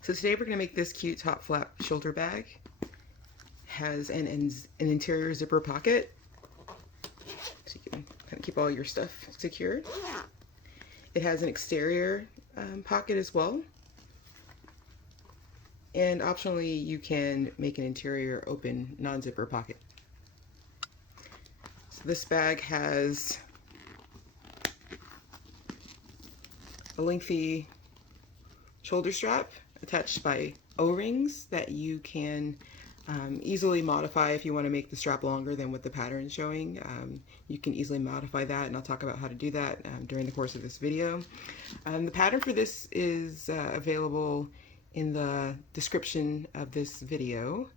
So today we're going to make this cute top flap shoulder bag. Has an interior zipper pocket, so you can kind of keep all your stuff secured. It has an exterior pocket as well. And optionally, you can make an interior open non-zipper pocket. So this bag has a lengthy shoulder strap attached by O-rings that you can easily modify if you want to make the strap longer than what the pattern is showing. You can easily modify that, and I'll talk about how to do that during the course of this video. The pattern for this is available in the description of this video,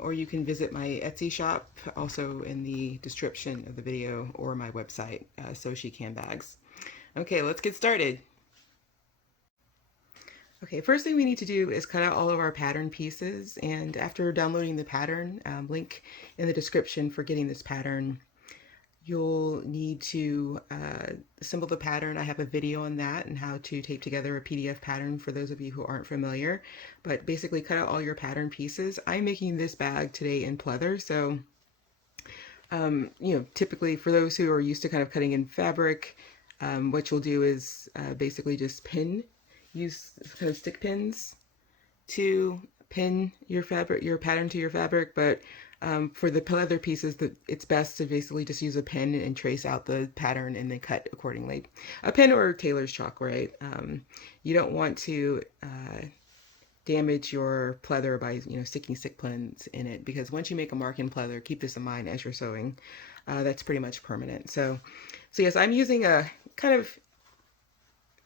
or you can visit my Etsy shop, also in the description of the video, or my website, Chic Handbags. Okay, let's get started. Okay, first thing we need to do is cut out all of our pattern pieces, and after downloading the pattern, link in the description for getting this pattern, you'll need to assemble the pattern. I have a video on that and how to tape together a PDF pattern for those of you who aren't familiar, but basically cut out all your pattern pieces. I'm making this bag today in pleather, so typically for those who are used to kind of cutting in fabric, what you'll do is basically just use kind of stick pins to pin your pattern to your fabric, but for the pleather pieces, it's best to basically just use a pen and trace out the pattern and then cut accordingly. A pen or tailor's chalk, right? You don't want to damage your pleather by sticking stick pins in it, because once you make a mark in pleather, keep this in mind as you're sewing, that's pretty much permanent. So yes, I'm using a kind of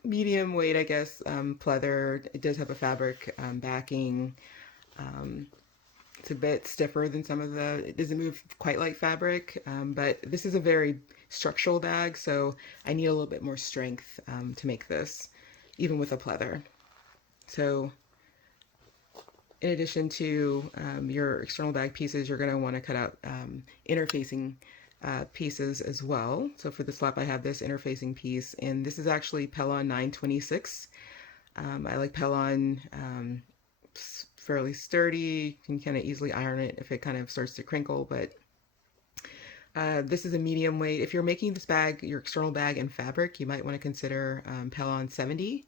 medium weight, I guess, pleather. It does have a fabric backing. It's a bit stiffer than some of it doesn't move quite like fabric, but this is a very structural bag, so I need a little bit more strength to make this, even with a pleather. So in addition to your external bag pieces, you're going to want to cut out interfacing pieces as well. So for the slap, I have this interfacing piece, and this is actually Pellon 926. I like Pellon. It's fairly sturdy. You can kind of easily iron it if it kind of starts to crinkle, but this is a medium weight. If you're making this bag, your external bag in fabric, you might want to consider Pellon 70.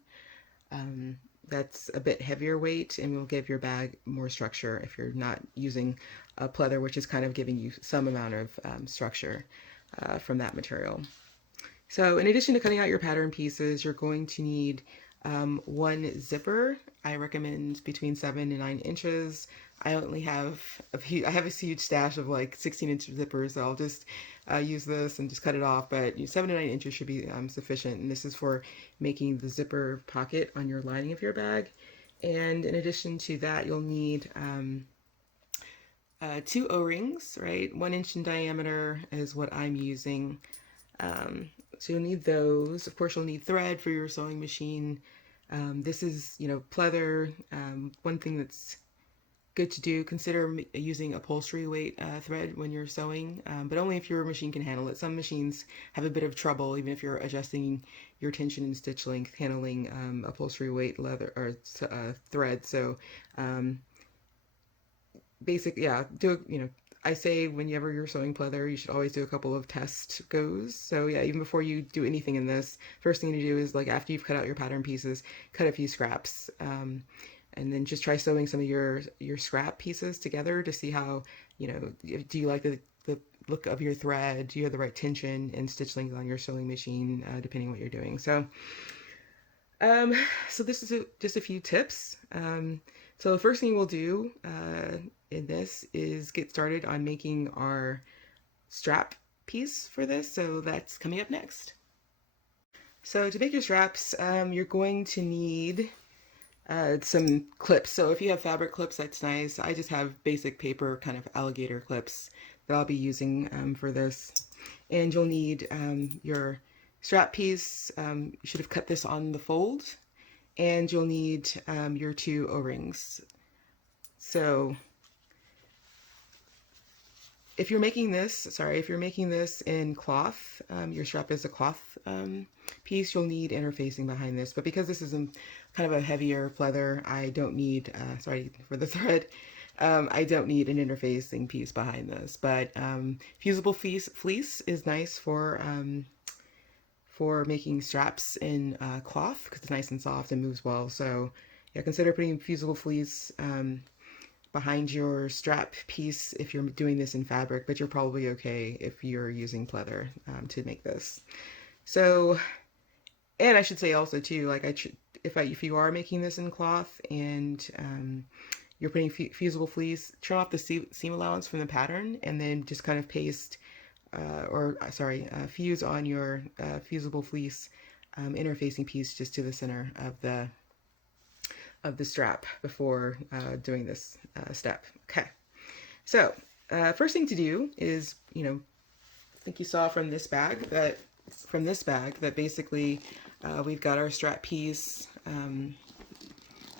That's a bit heavier weight and will give your bag more structure if you're not using a pleather, which is kind of giving you some amount of structure from that material. So in addition to cutting out your pattern pieces, you're going to need one zipper. I recommend between 7 and 9 inches. I only have a huge stash of like 16-inch zippers, so I'll just use this and just cut it off, but 7 to 9 inches should be sufficient, and this is for making the zipper pocket on your lining of your bag. And in addition to that, you'll need 2 O-rings, right? 1 inch in diameter is what I'm using. So you'll need those. Of course, you'll need thread for your sewing machine. This is, pleather. One thing that's good to do, consider using upholstery weight thread when you're sewing, but only if your machine can handle it. Some machines have a bit of trouble, even if you're adjusting your tension and stitch length, handling upholstery weight leather or thread. So I say whenever you're sewing pleather, you should always do a couple of test goes. So yeah, even before you do anything in this, first thing to do is, like, after you've cut out your pattern pieces, cut a few scraps. And then just try sewing some of your scrap pieces together to see how, do you like the look of your thread? Do you have the right tension and stitch length on your sewing machine, depending on what you're doing? So, so this is just a few tips. So the first thing we'll do in this is get started on making our strap piece for this. So that's coming up next. So to make your straps, you're going to need some clips. So if you have fabric clips, that's nice. I just have basic paper kind of alligator clips that I'll be using for this. And you'll need your strap piece. You should have cut this on the fold. And you'll need your 2 O-rings. So if you're making this in cloth, your strap is a cloth piece, you'll need interfacing behind this. But because this is in kind of a heavier pleather, I don't need, sorry for the thread, I don't need an interfacing piece behind this, but fusible fleece is nice for making straps in cloth because it's nice and soft and moves well. So yeah, consider putting fusible fleece behind your strap piece if you're doing this in fabric, but you're probably okay if you're using pleather to make this. So, and I should say also too, like if you are making this in cloth and you're putting fusible fleece, trim off the seam allowance from the pattern and then just kind of paste fuse on your fusible fleece interfacing piece just to the center of the strap before doing this step. Okay, so first thing to do is, I think you saw from this bag that basically we've got our strap piece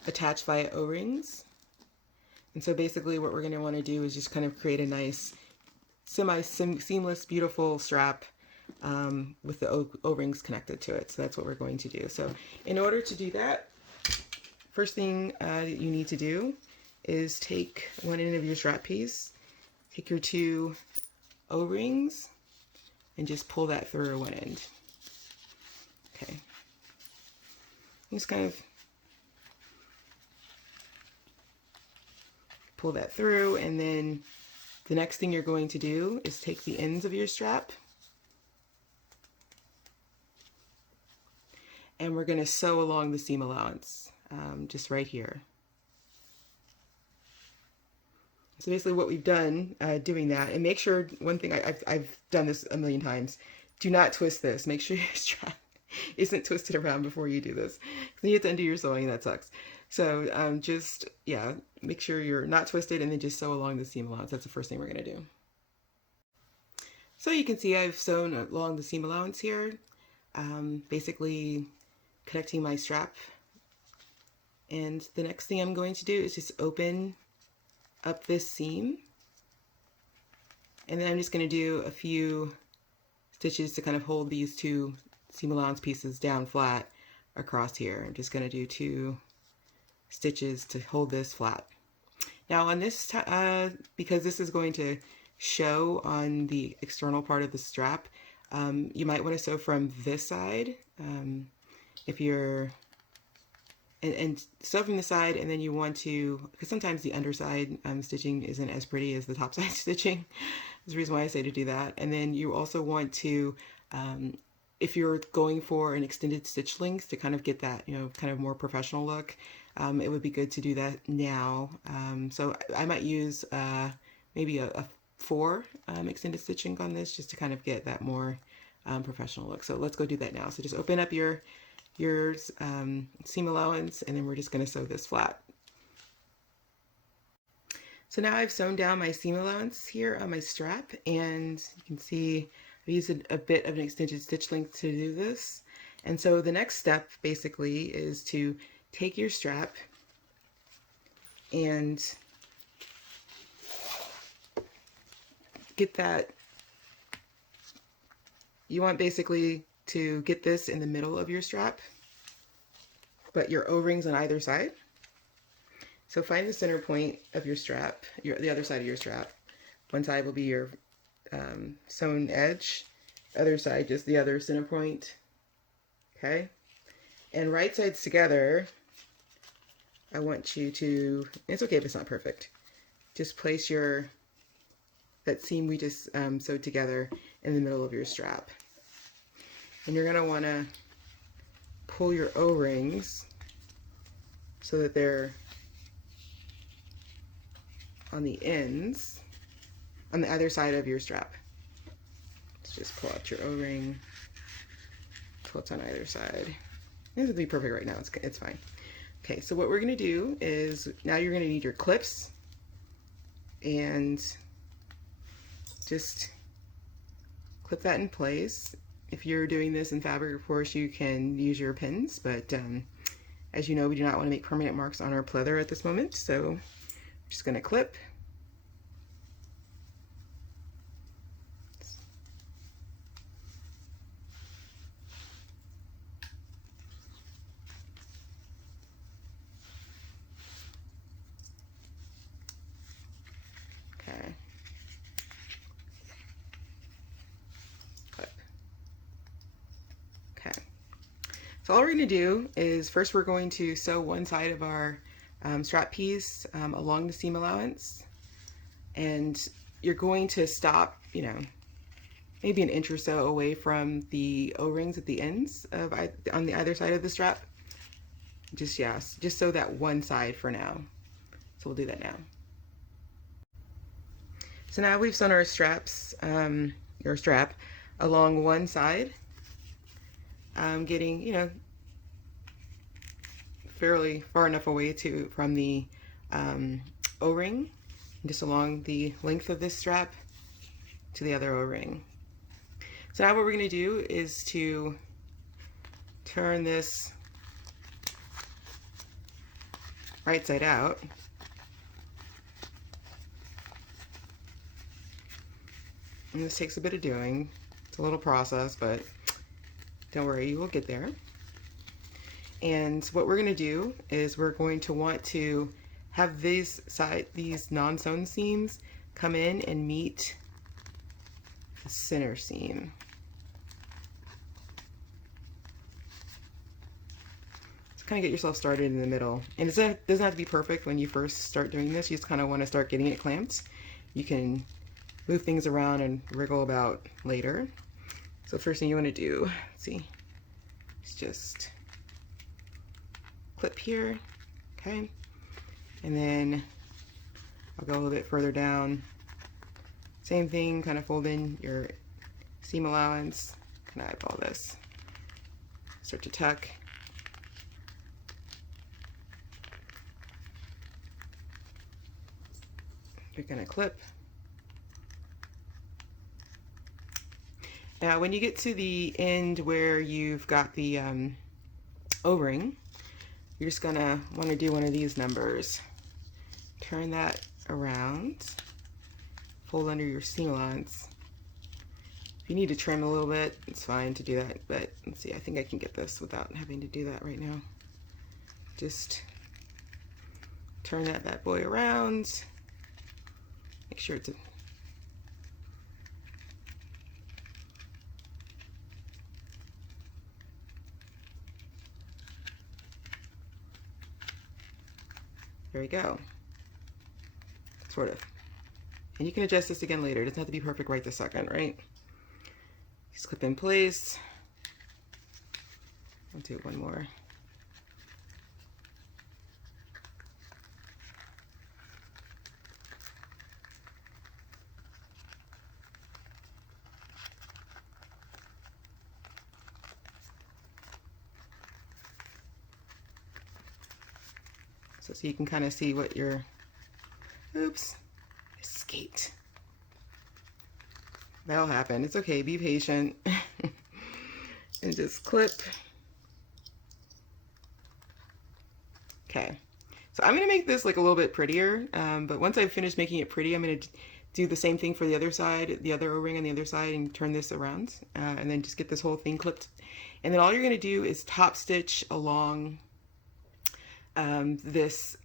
attached via O-rings. And so basically what we're going to want to do is just kind of create a nice seamless, beautiful strap with the O-rings connected to it. So that's what we're going to do. So in order to do that, first thing that you need to do is take one end of your strap piece, take your two O-rings, and just pull that through one end. Okay. Just kind of pull that through, and then the next thing you're going to do is take the ends of your strap and we're going to sew along the seam allowance, just right here. So basically what we've done doing that, and make sure, one thing, I've done this a million times, do not twist this. Make sure your strap isn't twisted around before you do this. Then you have to undo your sewing, that sucks. So just, yeah, make sure you're not twisted and then just sew along the seam allowance. That's the first thing we're going to do. So you can see I've sewn along the seam allowance here, basically connecting my strap. And the next thing I'm going to do is just open up this seam. And then I'm just going to do a few stitches to kind of hold these two seam allowance pieces down flat across here. I'm just going to do 2 stitches to hold this flat. Now on this, because this is going to show on the external part of the strap, you might want to sew from this side. If you're, and sew from the side, and then you want to, because sometimes the underside stitching isn't as pretty as the top side stitching. There's a reason why I say to do that. And then you also want to, if you're going for an extended stitch length to kind of get that, kind of more professional look, it would be good to do that now. So I might use maybe a 4 extended stitching on this just to kind of get that more professional look. So let's go do that now. So just open up your seam allowance, and then we're just going to sew this flat. So now I've sewn down my seam allowance here on my strap, and you can see I've used a bit of an extended stitch length to do this. And so the next step basically is to take your strap and get that, you want basically to get this in the middle of your strap, but your O-rings on either side. So find the center point of your strap, the other side of your strap. One side will be your sewn edge, other side just the other center point. Okay, and right sides together, I want you to, it's okay if it's not perfect, just place that seam we just sewed together in the middle of your strap. And you're going to want to pull your O-rings so that they're on the ends, on the other side of your strap. Let's just pull out your O-ring, pull it on either side. This would be perfect right now, it's fine. Okay, so what we're going to do is, now you're going to need your clips, and just clip that in place. If you're doing this in fabric, of course, you can use your pins, but as you know, we do not want to make permanent marks on our pleather at this moment, so I'm just going to clip. So all we're going to do is first we're going to sew one side of our strap piece along the seam allowance, and you're going to stop, you know, maybe an inch or so away from the O-rings at the ends of on the either side of the strap. Just, yes, just sew that one side for now. So we'll do that now. So now we've sewn our straps, or strap, along one side, getting, you know, fairly far enough away from the O-ring, just along the length of this strap to the other O-ring. So now what we're going to do is to turn this right side out. And this takes a bit of doing. It's a little process, but don't worry, you will get there. And what we're going to do is we're going to want to have these non-sewn seams come in and meet the center seam. So kind of get yourself started in the middle. And it doesn't have to be perfect when you first start doing this. You just kind of want to start getting it clamped. You can move things around and wriggle about later. So first thing you want to do, let's see, is just clip here, okay? And then I'll go a little bit further down. Same thing, kind of fold in your seam allowance. Kind of eyeball this. Start to tuck. You're gonna clip. Now when you get to the end where you've got the O-ring, you're just gonna want to do one of these numbers. Turn that around, fold under your seam allowance. If you need to trim a little bit, it's fine to do that, but let's see, I think I can get this without having to do that right now. Just turn that bad boy around. Make sure it's there we go. Sort of. And you can adjust this again later. It doesn't have to be perfect right this second, right? Just clip in place. I'll do one more. So you can kind of see what your, oops, escaped. That'll happen. It's okay. Be patient. And just clip. Okay. So I'm going to make this like a little bit prettier, but once I've finished making it pretty, I'm going to do the same thing for the other side, the other O-ring on the other side, and turn this around, and then just get this whole thing clipped. And then all you're going to do is top stitch along this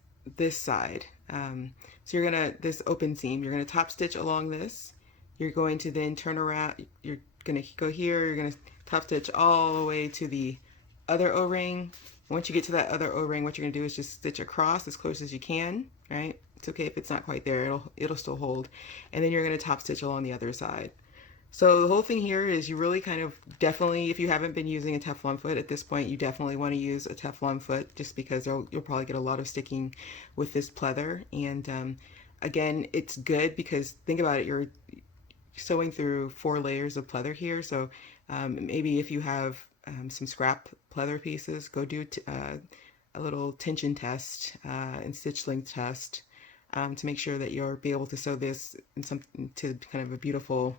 side. So you're gonna, this open seam, you're gonna top stitch along this. You're going to then turn around, you're gonna go here, you're gonna top stitch all the way to the other O-ring. Once you get to that other O-ring, what you're gonna do is just stitch across as close as you can, right? It's okay if it's not quite there, it'll still hold. And then you're gonna top stitch along the other side. So the whole thing here is you really kind of definitely, if you haven't been using a Teflon foot at this point, you definitely want to use a Teflon foot, just because you'll probably get a lot of sticking with this pleather. And again, it's good because think about it, you're sewing through 4 layers of pleather here. So maybe if you have some scrap pleather pieces, go do a little tension test and stitch length test to make sure that you'll be able to sew this to kind of a beautiful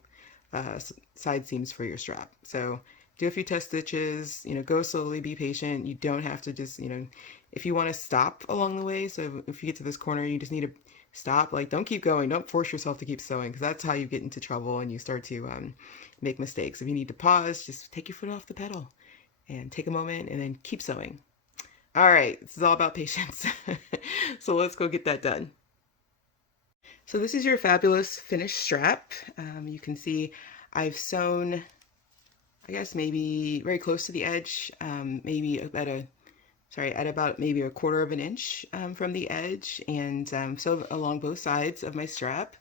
side seams for your strap. So do a few test stitches, you know, go slowly, be patient. You don't have to just, you know, if you want to stop along the way, so if you get to this corner, you just need to stop, like don't keep going, don't force yourself to keep sewing, because that's how you get into trouble and you start to make mistakes. If you need to pause, just take your foot off the pedal and take a moment and then keep sewing. All right, this is all about patience. So let's go get that done. So this is your fabulous finished strap. You can see I've sewn I guess maybe very close to the edge, maybe at about maybe a quarter of an inch from the edge, and sew along both sides of my strap.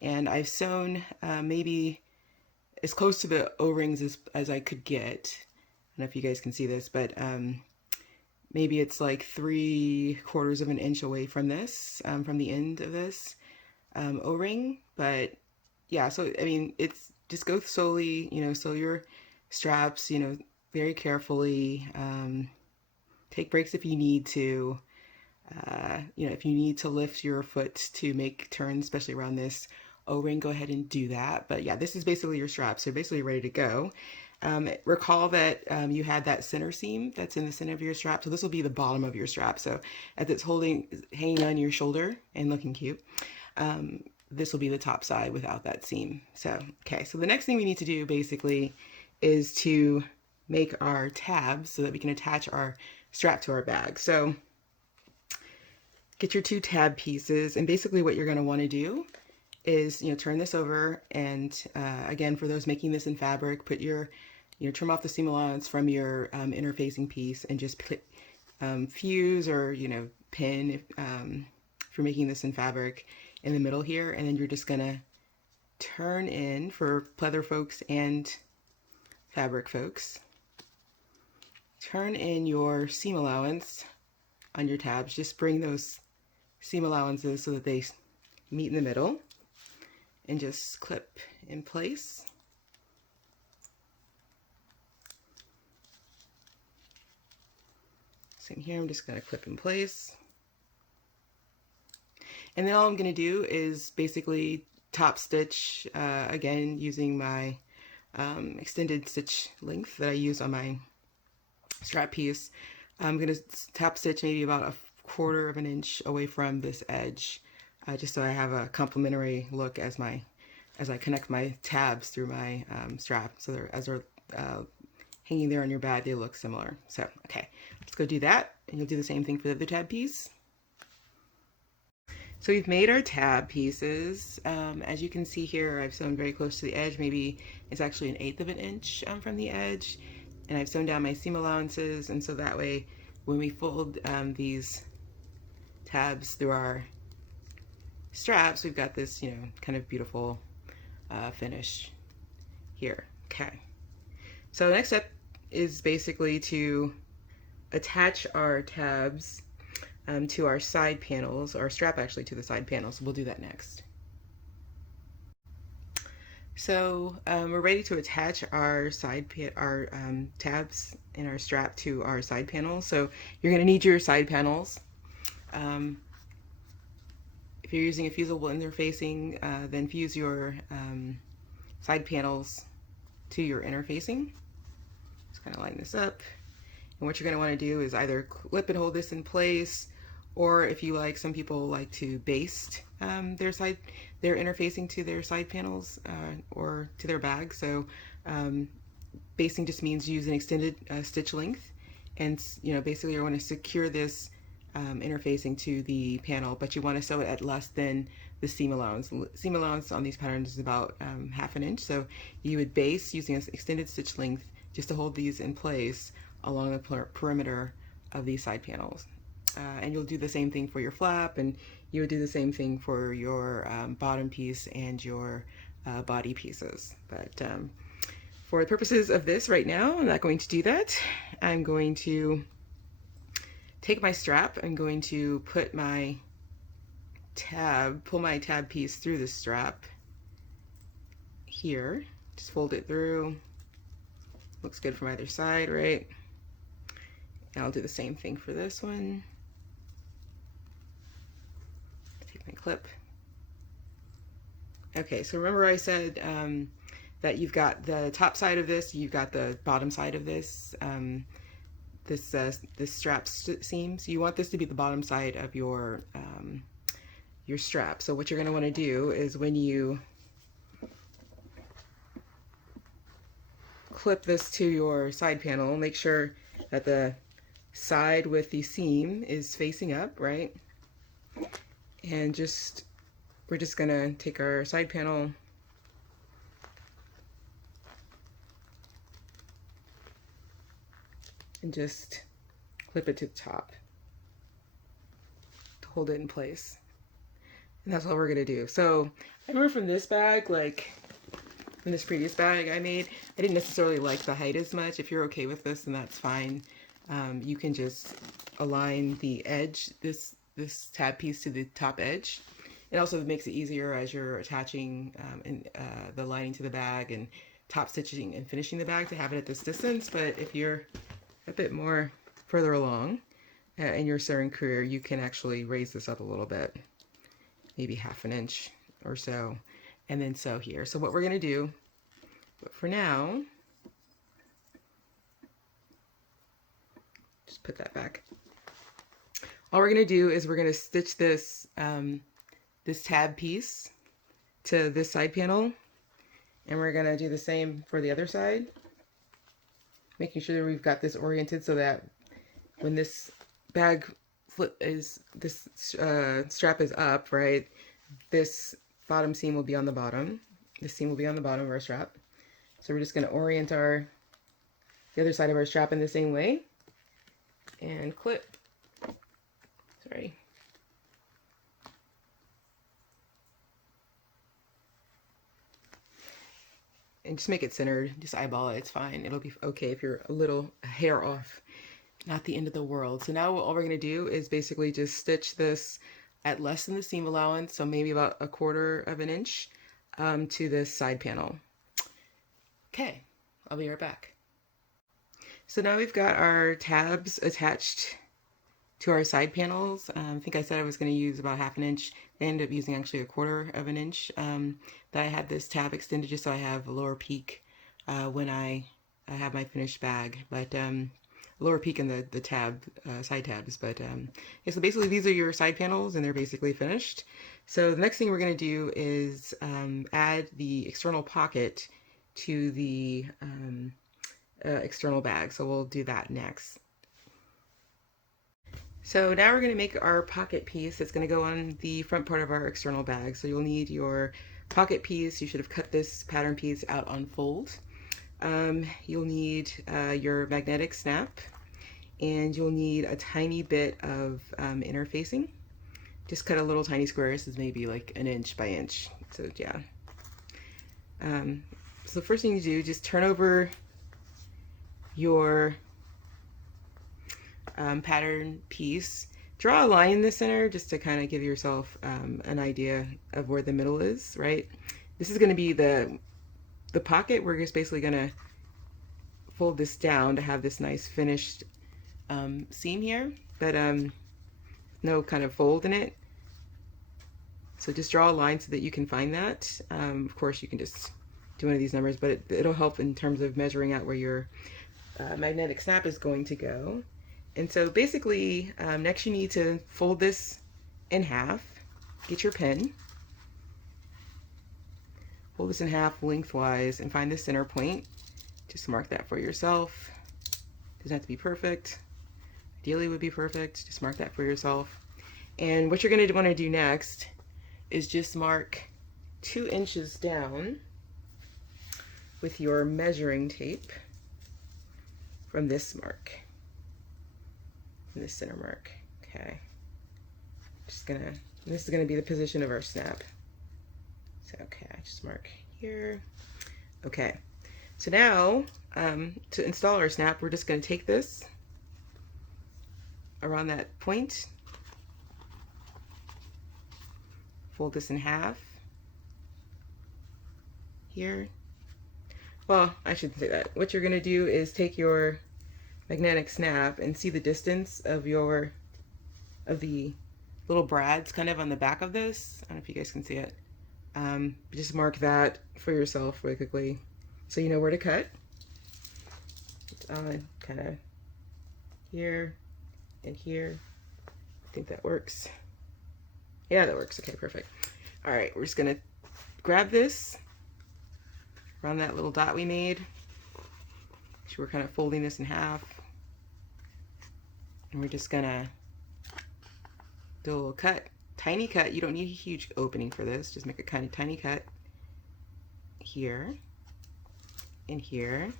And I've sewn maybe as close to the O-rings as I could get. I don't know if you guys can see this, but maybe it's like 3/4 of an inch away from this, from the end of this O-ring. But yeah, so I mean, it's just go slowly, sew your straps, very carefully. Take breaks if you need to. If you need to lift your foot to make turns, especially around this O-ring, go ahead and do that. But yeah, this is basically your strap, so basically ready to go. Recall that you had that center seam that's in the center of your strap, so this will be the bottom of your strap. So as it's hanging on your shoulder and looking cute, this will be the top side without that seam. So, okay, so the next thing we need to do basically is to make our tabs so that we can attach our strap to our bag. So get your 2 tab pieces, and basically what you're going to want to do is, turn this over, and again, for those making this in fabric, put your, trim off the seam allowance from your interfacing piece, and just fuse or, pin if you're making this in fabric in the middle here, and then you're just going to turn in, for pleather folks and fabric folks, turn in your seam allowance on your tabs. Just bring those seam allowances so that they meet in the middle, and just clip in place. Same here, I'm just going to clip in place. And then all I'm going to do is basically top stitch, again, using my extended stitch length that I use on my strap piece. I'm going to top stitch maybe about 1/4 of an inch away from this edge, just so I have a complementary look as I connect my tabs through my strap. So as they're hanging there on your bag, they look similar. So, okay, let's go do that, and you'll do the same thing for the other tab piece. So we've made our tab pieces. As you can see here, I've sewn very close to the edge. Maybe it's actually 1/8 of an inch from the edge. And I've sewn down my seam allowances, and so that way when we fold these tabs through our straps, we've got this, kind of beautiful finish here. Okay. So the next step is basically to attach our tabs to our side panels, or strap actually to the side panels. So we'll do that next. So we're ready to attach our tabs and our strap to our side panels. So you're going to need your side panels. If you're using a fusible interfacing, then fuse your side panels to your interfacing. Just kind of line this up. And what you're going to want to do is either clip and hold this in place, or if you like, some people like to baste their interfacing to their side panels or to their bag. So basting just means use an extended stitch length, and basically you want to secure this interfacing to the panel, but you want to sew it at less than the seam allowance. Seam allowance on these patterns is about 1/2 an inch, so you would base using an extended stitch length just to hold these in place along the perimeter of these side panels. And you'll do the same thing for your flap, and you would do the same thing for your bottom piece and your body pieces. But for the purposes of this right now, I'm not going to do that. I'm going to take my strap. I'm going to put my pull my tab piece through the strap here. Just fold it through. Looks good from either side, right? And I'll do the same thing for this one. Take my clip. Okay, so remember I said that you've got the top side of this, you've got the bottom side of this, this strap seam. So you want this to be the bottom side of your strap. So what you're going to want to do is, when you clip this to your side panel, make sure that the side with the seam is facing up, right? And we're just gonna take our side panel and just clip it to the top to hold it in place. And that's all we're gonna do. So I remember from this bag, like from this previous bag I made, I didn't necessarily like the height as much. If you're okay with this, then that's fine. You can just align the edge, this tab piece to the top edge. It also makes it easier as you're attaching the lining to the bag and top stitching and finishing the bag to have it at this distance. But if you're a bit more further along in your sewing career, you can actually raise this up a little bit, maybe ½ inch or so, and then sew here. So what we're going to do, but for now, just put that back. All we're going to do is we're going to stitch this this tab piece to this side panel, and we're going to do the same for the other side, making sure that we've got this oriented so that when this bag strap is up, right, this bottom seam will be on the bottom. This seam will be on the bottom of our strap. So we're just going to orient the other side of our strap in the same way and clip. Sorry. And just make it centered. Just eyeball it. It's fine. It'll be okay if you're a little hair off. Not the end of the world. So now all we're going to do is basically just stitch this at less than the seam allowance, so maybe about ¼ inch to this side panel. Okay, I'll be right back. So now we've got our tabs attached to our side panels. I think I said I was going to use about ½ inch. I ended up using actually ¼ inch. That I had this tab extended just so I have a lower peak when I have my finished bag. But lower peak in the tab side tabs. But yeah, so basically these are your side panels and they're basically finished. So the next thing we're going to do is add the external pocket to the external bag. So we'll do that next. So now we're going to make our pocket piece that's going to go on the front part of our external bag. So you'll need your pocket piece. You should have cut this pattern piece out on fold. You'll need your magnetic snap, and you'll need a tiny bit of interfacing. Just cut a little tiny square. This is maybe like 1 inch by inch. So yeah. So the first thing you do, just turn over your pattern piece. Draw a line in the center just to kind of give yourself an idea of where the middle is, right? This is going to be the pocket. We're just basically going to fold this down to have this nice finished seam here, but no kind of fold in it. So just draw a line so that you can find that. Of course, you can just do one of these numbers, but it'll help in terms of measuring out where your magnetic snap is going to go. And so basically, next you need to fold this in half, get your pin, fold this in half lengthwise, and find the center point. Just mark that for yourself. Doesn't have to be perfect. Ideally it would be perfect. Just mark that for yourself. And what you're going to want to do next is just mark 2 inches down with your measuring tape from this mark, from this center mark. Okay. This is gonna be the position of our snap. So okay, I just mark here. Okay. So now, to install our snap, we're just going to take this around that point, fold this in half here. Well, I shouldn't say that. What you're going to do is take your magnetic snap and see the distance of the little brads kind of on the back of this. I don't know if you guys can see it. Just mark that for yourself really quickly, so you know where to cut. It's on kind of here and here. I think that works. Yeah, that works. Okay, perfect. All right, we're just gonna grab this around that little dot we made. So we're kind of folding this in half, and we're just gonna do a little cut, tiny cut. You don't need a huge opening for this. Just make a kind of tiny cut here and here.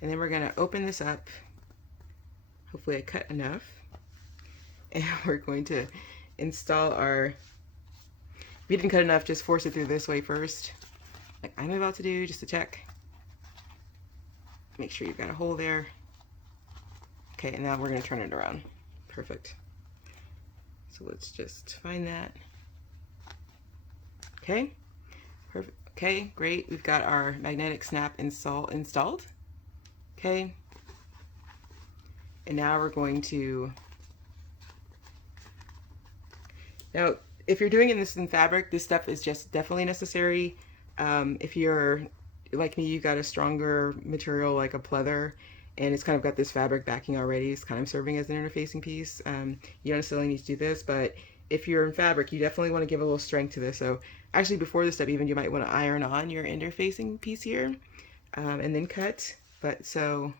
And then we're gonna open this up Hopefully I cut enough. And we're going to install our, if you didn't cut enough, just force it through this way first, like I'm about to do, just to check. Make sure you've got a hole there. Okay, and now we're gonna turn it around. Perfect. So let's just find that. Okay, perfect. Okay, great. We've got our magnetic snap installed. Okay, and now we're going to, now if you're doing this in fabric, this stuff is just definitely necessary. If you're like me, you got a stronger material like a pleather, and it's kind of got this fabric backing already. It's kind of serving as an interfacing piece. You don't necessarily need to do this, but if you're in fabric, you definitely want to give a little strength to this. So actually before this step even, you might want to iron on your interfacing piece here, and then cut. But so,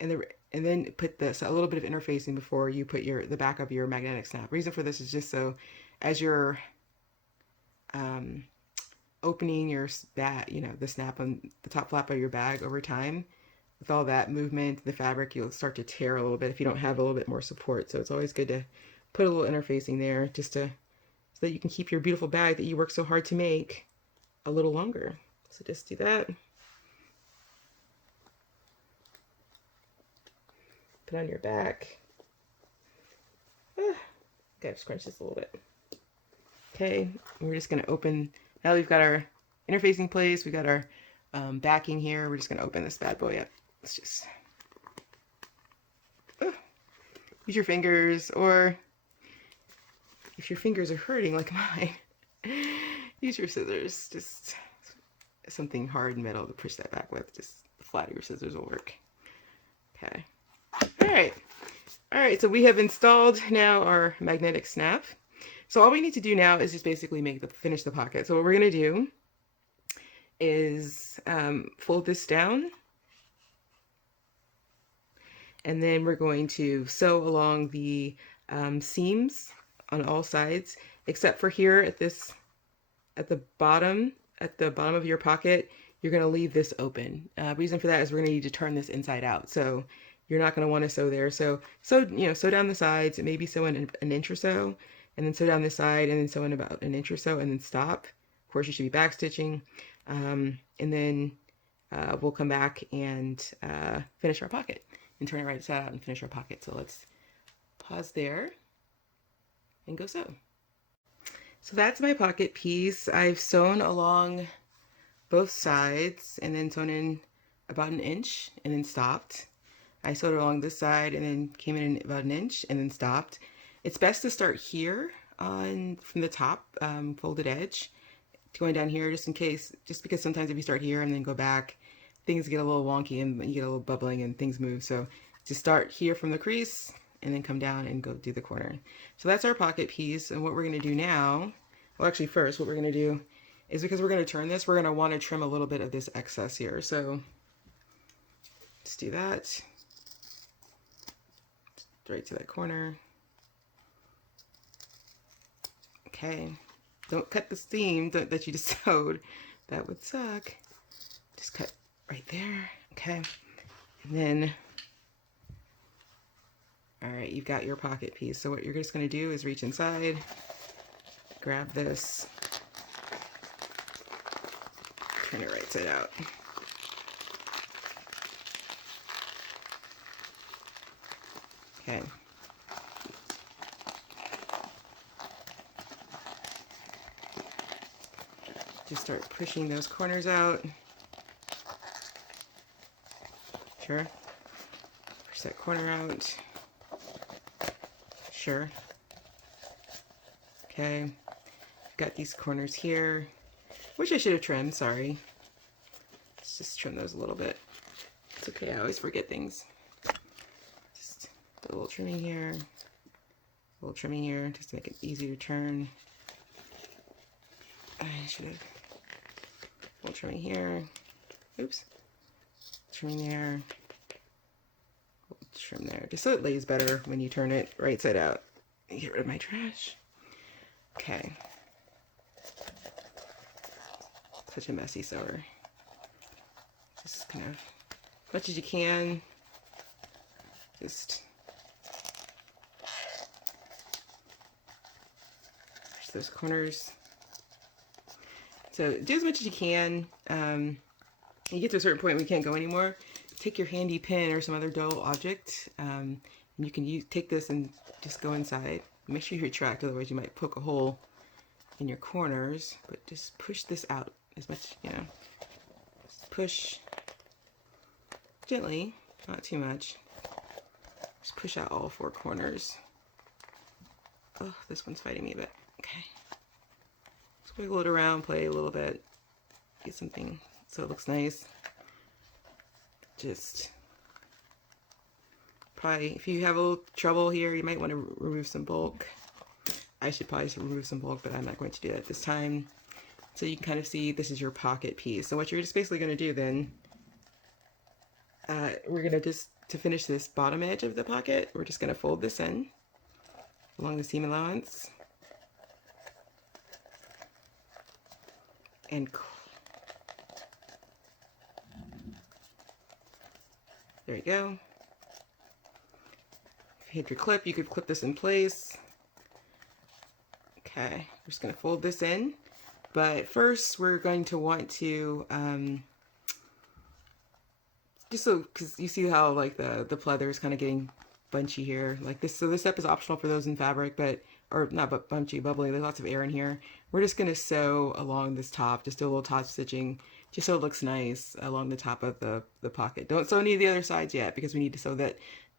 and then put this, a little bit of interfacing before you put the back of your magnetic snap. Reason for this is just so as you're opening your the snap on the top flap of your bag over time, with all that movement, the fabric, you'll start to tear a little bit if you don't have a little bit more support. So it's always good to put a little interfacing there just so that you can keep your beautiful bag that you work so hard to make a little longer. So just do that. Put on your back. Okay, scrunch this a little bit. Okay, we're just gonna open, now we've got our interfacing place, we got our backing here, we're just gonna open this bad boy up. Let's just use your fingers, or if your fingers are hurting like mine, use your scissors. Just something hard and metal to push that back with. Just the flat of your scissors will work. Okay. All right, so we have installed now our magnetic snap. So all we need to do now is just basically finish the pocket. So what we're gonna do is fold this down, and then we're going to sew along the seams on all sides, except for here at the bottom of your pocket, you're going to leave this open. Reason for that is we're going to need to turn this inside out. So you're not going to want to sew there. So sew down the sides, and maybe sew in an inch or so, and then sew down this side, and then sew in about an inch or so, and then stop. Of course, you should be back stitching. And then we'll come back and finish our pocket and turn it right side out and finish our pocket. So let's pause there and go sew. So that's my pocket piece. I've sewn along both sides and then sewn in about an inch and then stopped. I sewed along this side and then came in about an inch and then stopped. It's best to start here from the top folded edge, going down here just in case, just because sometimes if you start here and then go back, things get a little wonky and you get a little bubbling and things move. So just start here from the crease and then come down and go do the corner. So that's our pocket piece. And what we're going to do now, well, actually first what we're going to do is, because we're going to turn this, we're going to want to trim a little bit of this excess here. So let's do that. Right to that corner. Okay. Don't cut the seam that you just sewed. That would suck. Just cut right there. Okay. And then, all right, you've got your pocket piece. So what you're just going to do is reach inside, grab this, turn it right side out. Okay. Just start pushing those corners out. Sure. Push that corner out. Sure. Okay. Got these corners here, which I should have trimmed, sorry. Let's just trim those a little bit. It's okay, I always forget things. Just a little trimming here, a little trimming here, just to make it easy to turn. I should have, a little trimming here. Oops. Trimming there. Trim there, just so it lays better when you turn it right side out. Get rid of my trash. Okay. Such a messy sewer. Just kind of, as much as you can. Just push those corners. So do as much as you can. You get to a certain point where you can't go anymore. Take your handy pin or some other dull object, and you can take this and just go inside. Make sure you retract, otherwise you might poke a hole in your corners. But just push this out as much, you know. Just push gently, not too much. Just push out all 4 corners. Oh, this one's fighting me, but okay. Just wiggle it around, play a little bit, get something so it looks nice. Just probably, if you have a little trouble here, you might want to remove some bulk. I should probably remove some bulk, but I'm not going to do that this time. So you can kind of see this is your pocket piece. So what you're just basically going to do then, we're going to just, to finish this bottom edge of the pocket, we're just going to fold this in along the seam allowance. And there you go. If you hit your clip, you could clip this in place. Okay, we're just going to fold this in. But first, we're going to want to, just so, because you see how like the pleather is kind of getting bunchy here. Like this, so this step is optional for those in fabric, but, or not but bunchy, bubbly, there's lots of air in here. We're just going to sew along this top, just do a little top stitching, just so it looks nice along the top of the pocket. Don't sew any of the other sides yet, because we need to sew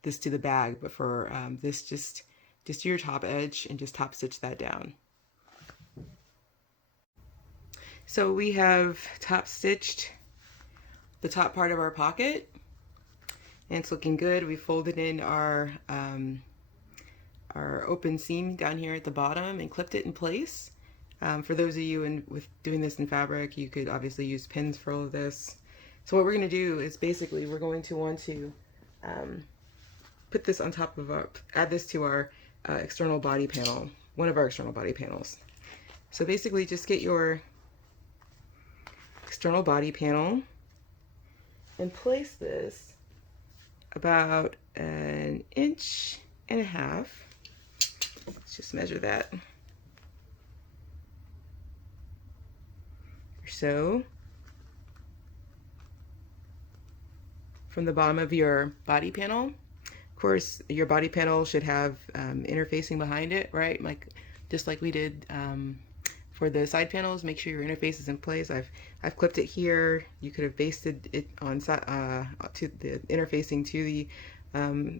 this to the bag, but for this, just do your top edge and just top stitch that down. So we have top stitched the top part of our pocket, and it's looking good. We folded in our open seam down here at the bottom and clipped it in place. For those of you with doing this in fabric, you could obviously use pins for all of this. So what we're going to do is basically we're going to want to put this on top of add this to our external body panel, one of our external body panels. So basically just get your external body panel and place this about 1.5 inches. Let's just measure that. So from the bottom of your body panel, of course your body panel should have interfacing behind it, right? Like just like we did for the side panels. Make sure your interface is in place. I've clipped it here. You could have basted it on to the interfacing to the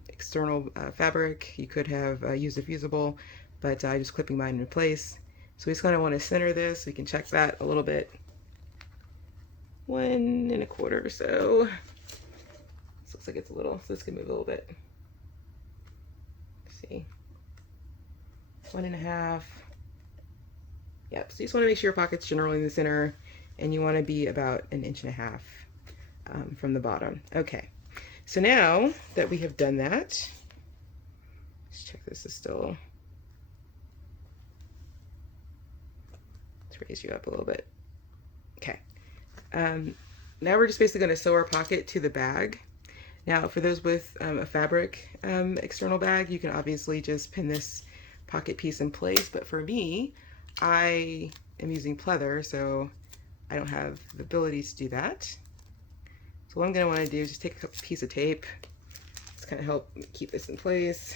external fabric. You could have used a fusible, but I'm just clipping mine in place. So we just kind of want to center this. We can check that a little bit. 1 1/4 or so. This looks like it's a little, so this can move a little bit. Let's see. 1.5. Yep, so you just want to make sure your pocket's generally in the center, and you want to be about 1.5 inches from the bottom. Okay, so now that we have done that, let's check this is still, let's raise you up a little bit. Okay, now we're just basically going to sew our pocket to the bag. Now for those with a fabric external bag, you can obviously just pin this pocket piece in place, but for me, I am using pleather, so I don't have the ability to do that. So what I'm going to want to do is just take a piece of tape. It's going to help keep this in place.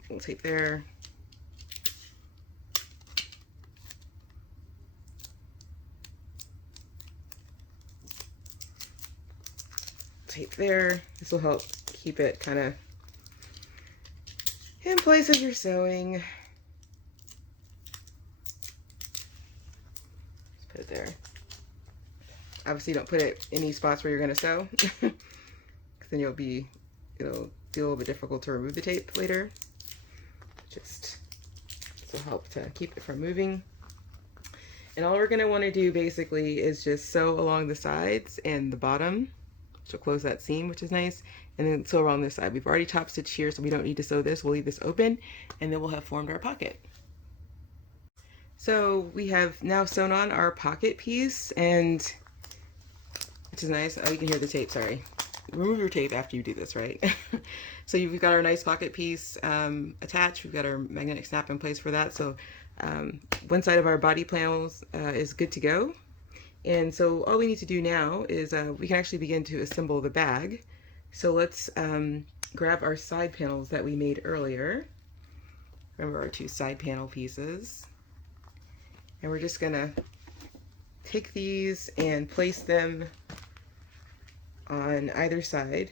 A little tape there. Tape there. This will help keep it kind of in place as you're sewing. Put it there. Obviously don't put it in any spots where you're going to sew, because then it'll be a little bit difficult to remove the tape later. Just this will help to keep it from moving. And all we're going to want to do basically is just sew along the sides and the bottom, which will close that seam, which is nice, and then sew around this side. We've already top stitched here, so we don't need to sew this. We'll leave this open, and then we'll have formed our pocket. So we have now sewn on our pocket piece, and which is nice. Oh, you can hear the tape, sorry. remove your tape after you do this, right? So you've got our nice pocket piece attached. We've got our magnetic snap in place for that. So one side of our body panels is good to go. And so all we need to do now is we can actually begin to assemble the bag. So let's grab our side panels that we made earlier. Remember our two side panel pieces. And we're just gonna take these and place them on either side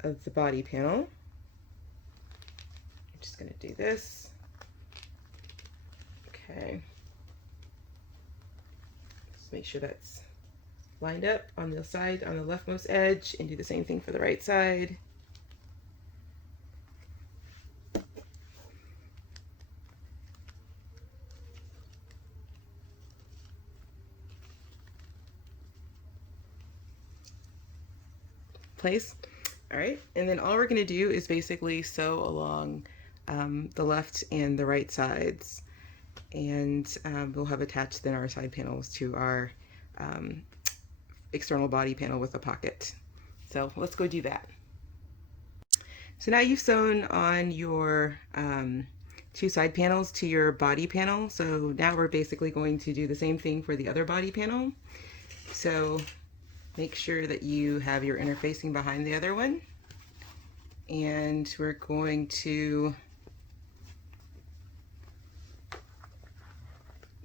of the body panel. I'm just gonna do this. Okay. Just make sure that's lined up on the side, on the leftmost edge, and do the same thing for the right side. Place. All right, and then all we're going to do is basically sew along the left and the right sides, and we'll have attached then our side panels to our external body panel with a pocket. So let's go do that. So now you've sewn on your two side panels to your body panel. So now we're basically going to do the same thing for the other body panel. So make sure that you have your interfacing behind the other one. And we're going to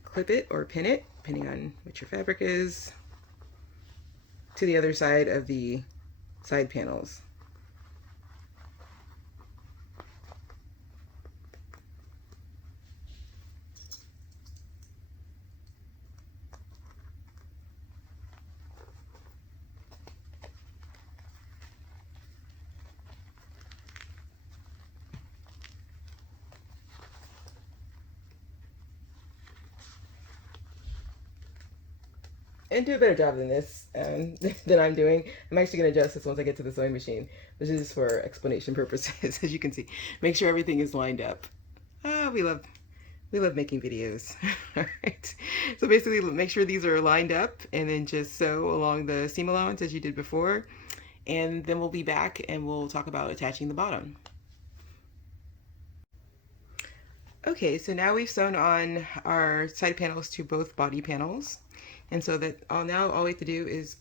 clip it or pin it, depending on what your fabric is, to the other side of the side panels. And do a better job than this than I'm doing. I'm actually going to adjust this once I get to the sewing machine. This is for explanation purposes, as you can see. Make sure everything is lined up. We love making videos. All right. So basically, make sure these are lined up, and then just sew along the seam allowance as you did before. And then we'll be back, and we'll talk about attaching the bottom. Okay, so now we've sewn on our side panels to both body panels. And so that now all we have to do is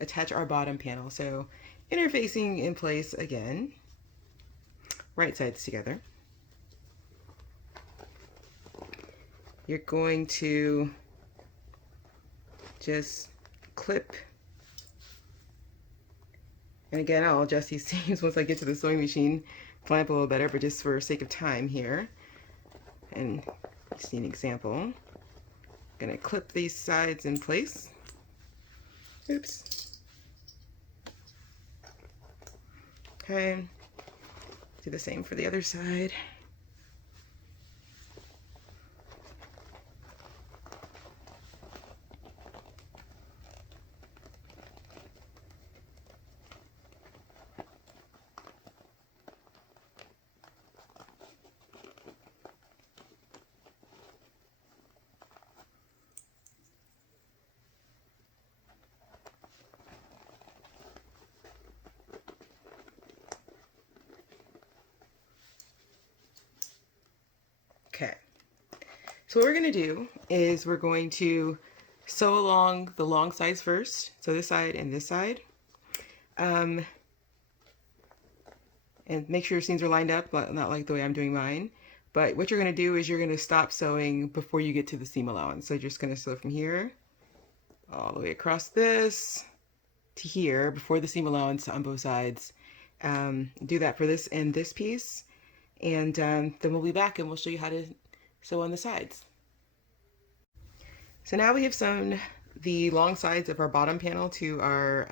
attach our bottom panel. So interfacing in place again, right sides together. You're going to just clip, and again I'll adjust these seams once I get to the sewing machine, line up a little better, but just for sake of time here, and you see an example. Gonna clip these sides in place. Oops. Okay. Do the same for the other side. Okay, so what we're going to do is we're going to sew along the long sides first, so this side and this side, and make sure your seams are lined up, not like the way I'm doing mine. But what you're going to do is you're going to stop sewing before you get to the seam allowance. So you're just going to sew from here all the way across this to here before the seam allowance on both sides. Do that for this and this piece. And then we'll be back and we'll show you how to sew on the sides. So now we have sewn the long sides of our bottom panel to our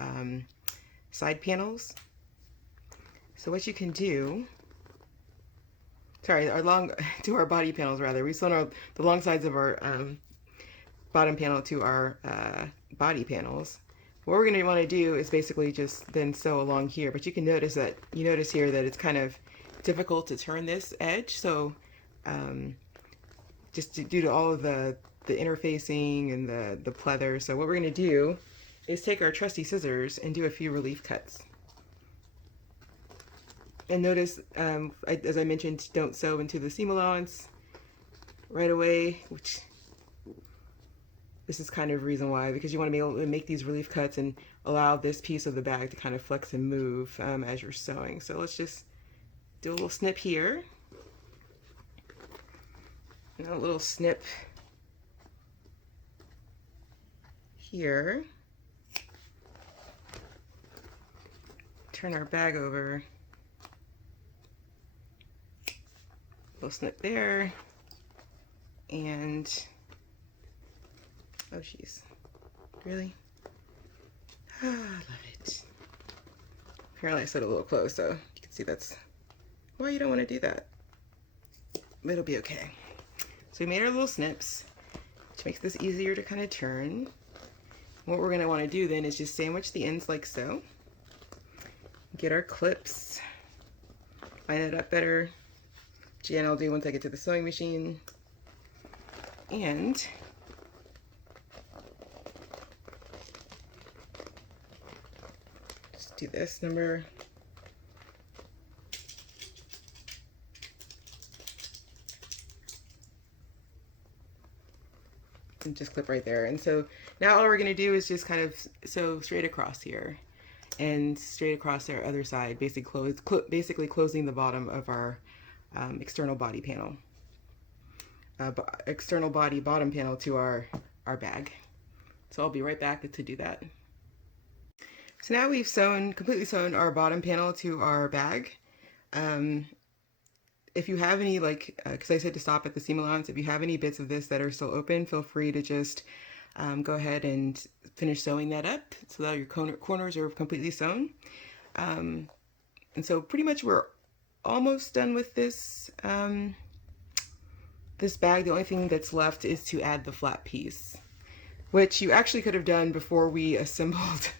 side panels. So what you can do, sorry, to our body panels rather. We've sewn the long sides of our bottom panel to our body panels. What we're going to want to do is basically just then sew along here, but you can notice here that it's kind of difficult to turn this edge, so just due to all of the interfacing and the pleather. So what we're going to do is take our trusty scissors and do a few relief cuts. And notice, as I mentioned, don't sew into the seam allowance right away, which this is kind of the reason why, because you want to be able to make these relief cuts and allow this piece of the bag to kind of flex and move as you're sewing. So let's just do a little snip here, and a little snip here. Turn our bag over. Little snip there, and oh jeez, really? Ah, I love it. Apparently I set it a little close, so you can see that's why you don't want to do that. But it'll be okay. So we made our little snips, which makes this easier to kind of turn. What we're going to want to do then is just sandwich the ends like so. Get our clips, line it up better. Jan, I'll do once I get to the sewing machine. And just do this number. And just clip right there. And so now all we're going to do is just kind of sew straight across here and straight across our other side, basically closing the bottom of our external body panel, external body bottom panel to our bag. So I'll be right back to do that. So now we've completely sewn our bottom panel to our bag. If you have any, because I said to stop at the seam allowance, if you have any bits of this that are still open, feel free to just go ahead and finish sewing that up so that your corners are completely sewn. And so pretty much we're almost done with this this bag. The only thing that's left is to add the flat piece, which you actually could have done before we assembled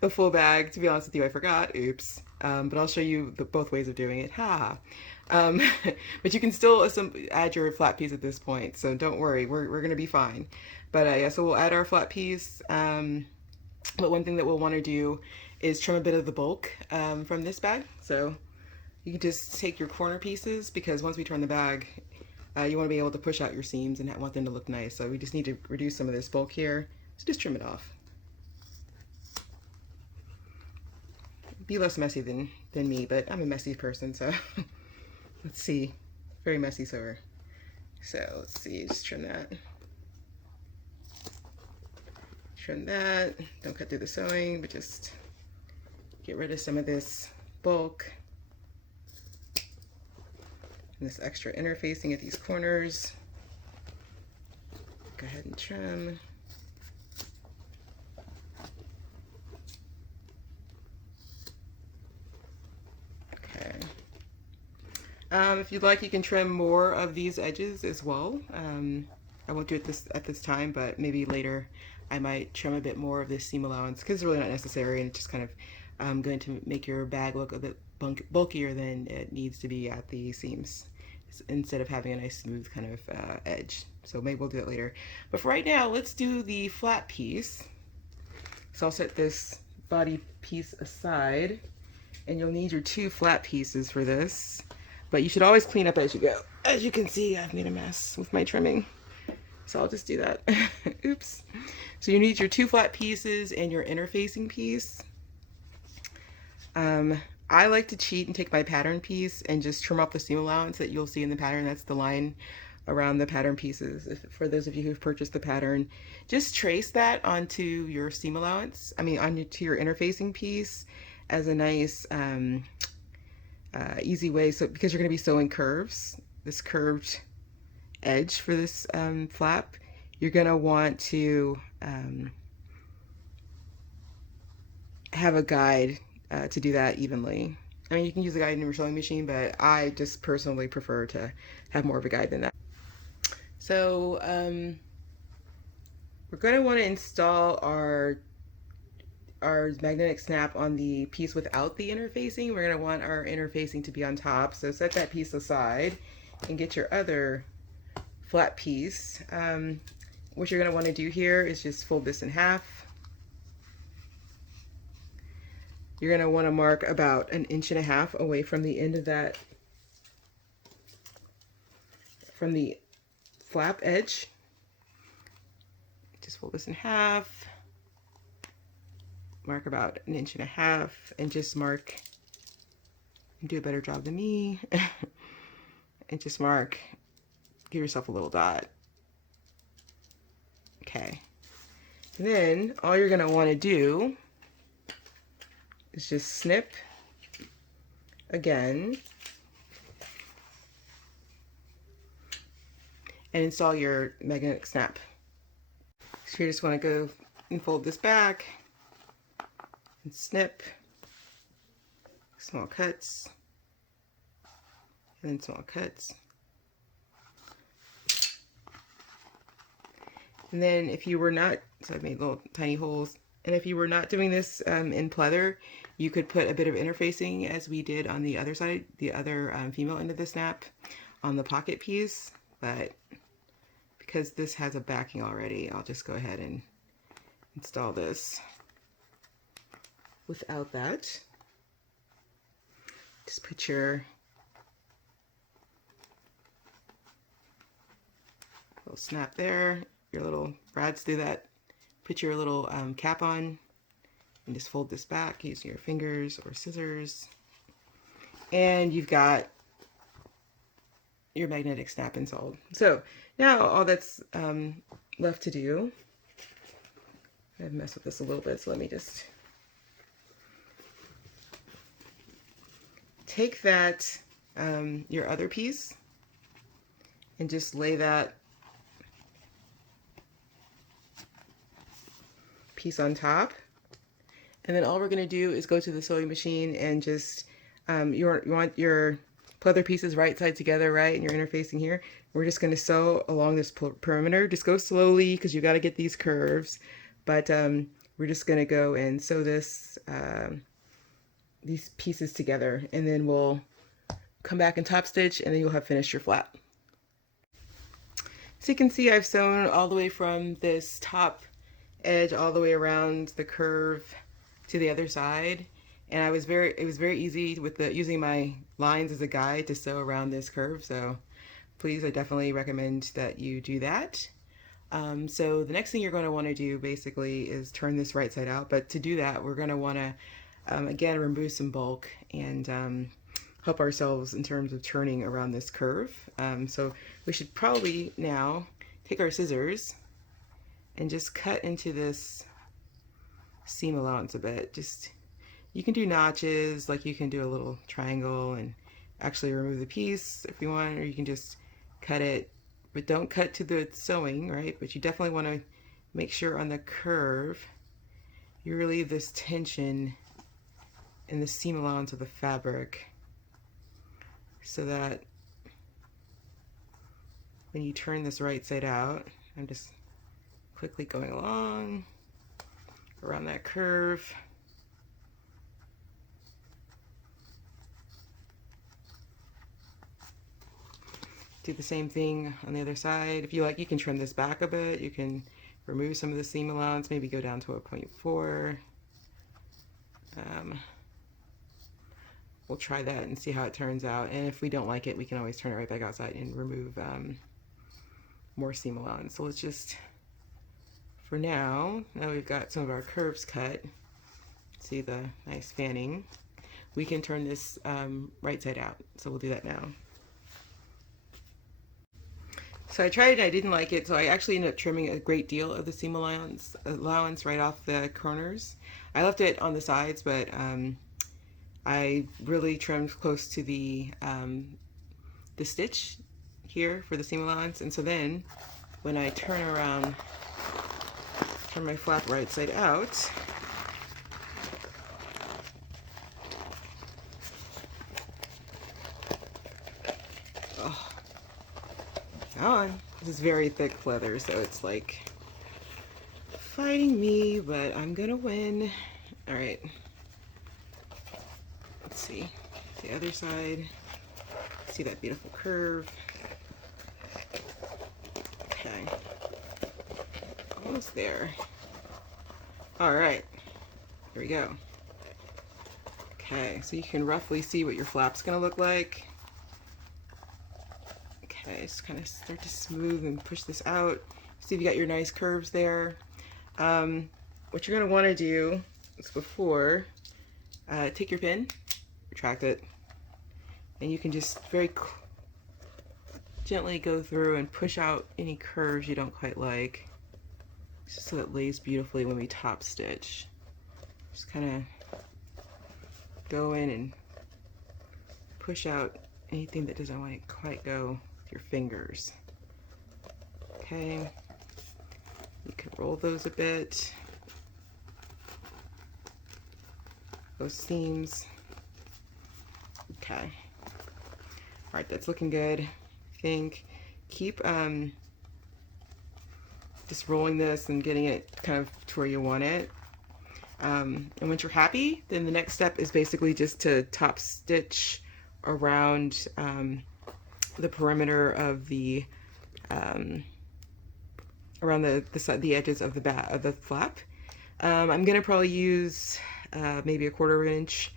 the full bag. To be honest with you, I forgot. Oops. But I'll show you both ways of doing it. But you can still add your flat piece at this point, so don't worry, we're gonna be fine. But yeah, so we'll add our flat piece. But one thing that we'll want to do is trim a bit of the bulk from this bag. So you can just take your corner pieces, because once we turn the bag, you want to be able to push out your seams and want them to look nice. So we just need to reduce some of this bulk here. So just trim it off. Be less messy than me, but I'm a messy person, so let's see. Very messy sewer. So let's see, just trim that. Trim that. Don't cut through the sewing, but just get rid of some of this bulk. And this extra interfacing at these corners. Go ahead and trim. Okay. If you'd like, you can trim more of these edges as well. I won't do it at this time, but maybe later I might trim a bit more of this seam allowance, because it's really not necessary, and it's just kind of going to make your bag look a bit bulkier than it needs to be at the seams, instead of having a nice smooth kind of edge. So maybe we'll do it later. But for right now, let's do the flat piece. So I'll set this body piece aside, and you'll need your 2 flat pieces for this. But you should always clean up as you go. As you can see, I've made a mess with my trimming. So I'll just do that. Oops. So you need your 2 flat pieces and your interfacing piece. I like to cheat and take my pattern piece and just trim off the seam allowance that you'll see in the pattern. That's the line around the pattern pieces. For those of you who've purchased the pattern, just trace that onto your seam allowance, onto your interfacing piece as a nice easy way. So because you're going to be sewing curves, this curved edge for this flap, you're going to want to have a guide to do that evenly. I mean, you can use a guide in your sewing machine, but I just personally prefer to have more of a guide than that. So we're going to want to install our magnetic snap on the piece without the interfacing. We're going to want our interfacing to be on top. So set that piece aside and get your other flat piece. What you're going to want to do here is just fold this in half. you're going to want to mark about 1.5 inches away from the end of that, from the flap edge. Just fold this in half, mark about 1.5 inches, and just mark, and do a better job than me, and just mark, give yourself a little dot. Okay. And then all you're going to want to do is just snip again and install your magnetic snap. So you just want to go and fold this back and snip, small cuts, and then small cuts. And then if you were not, so I made little tiny holes, and if you were not doing this in pleather, you could put a bit of interfacing as we did on the other side, the other female end of the snap on the pocket piece, but because this has a backing already, I'll just go ahead and install this without that. Just put your little snap there, your little brads through that, put your little cap on, and just fold this back using your fingers or scissors. And you've got your magnetic snap installed. So now all that's left to do, I've messed with this a little bit, so let me just take that, your other piece, and just lay that piece on top. And then all we're going to do is go to the sewing machine and just, you want your pleather pieces right side together, right? And you're interfacing here. We're just going to sew along this perimeter. Just go slowly because you got to get these curves. But we're just going to go and sew this, these pieces together. And then we'll come back and top stitch, and then you'll have finished your flap. So you can see I've sewn all the way from this top edge all the way around the curve to the other side, and it was very easy with using my lines as a guide to sew around this curve. So please, I definitely recommend that you do that. So the next thing you're going to want to do basically is turn this right side out, but to do that we're going to want to again remove some bulk and help ourselves in terms of turning around this curve. So we should probably now take our scissors and just cut into this seam allowance a bit. Just, you can do notches, like you can do a little triangle and actually remove the piece if you want, or you can just cut it, but don't cut to the sewing, right? But you definitely want to make sure on the curve you relieve this tension in the seam allowance of the fabric, so that when you turn this right side out, I'm just quickly going along around that curve. Do the same thing on the other side. If you like, you can trim this back a bit. You can remove some of the seam allowance, maybe go down to a 0.4. We'll try that and see how it turns out. And if we don't like it, we can always turn it right back outside and remove more seam allowance. So let's just, for now we've got some of our curves cut, see the nice fanning, we can turn this right side out. So we'll do that now. So I tried it and I didn't like it, so I actually ended up trimming a great deal of the seam allowance right off the corners. I left it on the sides, but I really trimmed close to the stitch here for the seam allowance. And so then when I turn around, turn my flap right side out, oh, on. This is very thick pleather, so it's like fighting me, but I'm gonna win. All right, let's see the other side. See that beautiful curve? Okay, almost there. All right, here we go. Okay, so you can roughly see what your flap's gonna look like. Okay, just kind of start to smooth and push this out. See if you got your nice curves there. What you're gonna wanna do is before, take your pin, retract it, and you can just very gently go through and push out any curves you don't quite like, just so it lays beautifully when we top stitch. Just kind of go in and push out anything that doesn't want to quite go with your fingers. Okay, you can roll those a bit, those seams. Okay, all right, that's looking good. I think keep just rolling this and getting it kind of to where you want it. And once you're happy, then the next step is basically just to top stitch around the perimeter of the around the edges of the flap. I'm gonna probably use maybe a 1/4 inch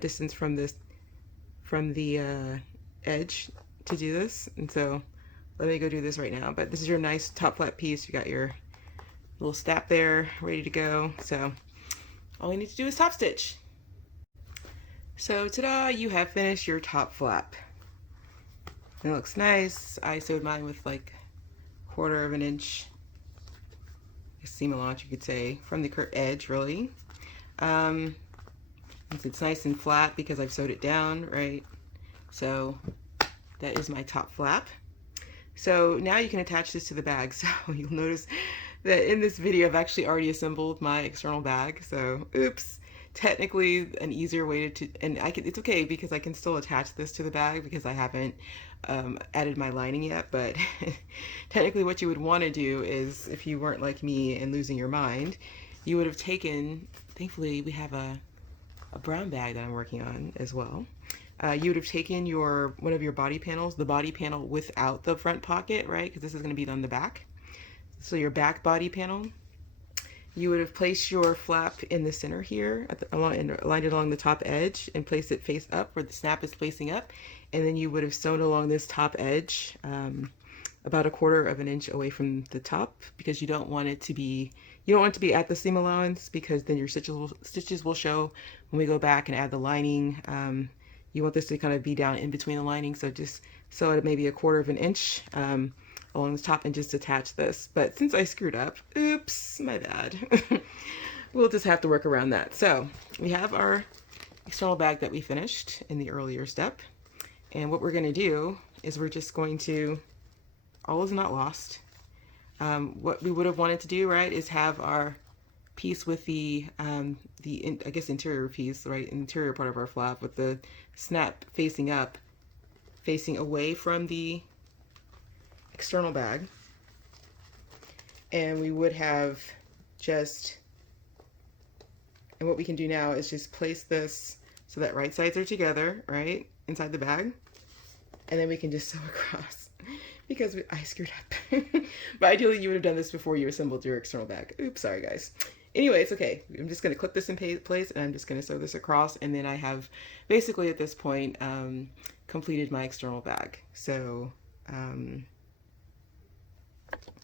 distance from the edge to do this, and so let me go do this right now. But this is your nice top flap piece. You got your little snap there ready to go, so all you need to do is top stitch. So ta-da, you have finished your top flap. It looks nice. I sewed mine with like 1/4 inch seam allowance, you could say, from the edge really. It's nice and flat because I've sewed it down, right? So that is my top flap. So now you can attach this to the bag. So you'll notice that in this video I've actually already assembled my external bag. So oops, technically an easier way and it's okay because I can still attach this to the bag because I haven't added my lining yet. But technically what you would want to do is, if you weren't like me and losing your mind, you would have taken, thankfully we have a brown bag that I'm working on as well. You would have taken one of your body panels, the body panel without the front pocket, right? Because this is going to be on the back. So your back body panel, you would have placed your flap in the center here, and aligned it along the top edge, and placed it face up where the snap is facing up. And then you would have sewn along this top edge about 1/4 inch away from the top, because you don't want it to be at the seam allowance, because then your stitches will show when we go back and add the lining. You want this to kind of be down in between the lining, so just sew it maybe 1/4 inch along the top and just attach this. But since I screwed up, oops, my bad. We'll just have to work around that. So we have our external bag that we finished in the earlier step. And what we're going to do is we're just going to, all is not lost. What we would have wanted to do, right, is have our piece with the I guess interior piece, right, interior part of our flap with the snap facing up, facing away from the external bag. And we would have and what we can do now is just place this so that right sides are together, right, inside the bag. And then we can just sew across because I screwed up. But ideally you would have done this before you assembled your external bag. Oops, sorry guys. Anyway, it's okay. I'm just going to clip this in place, and I'm just going to sew this across, and then I have basically at this point completed my external bag. So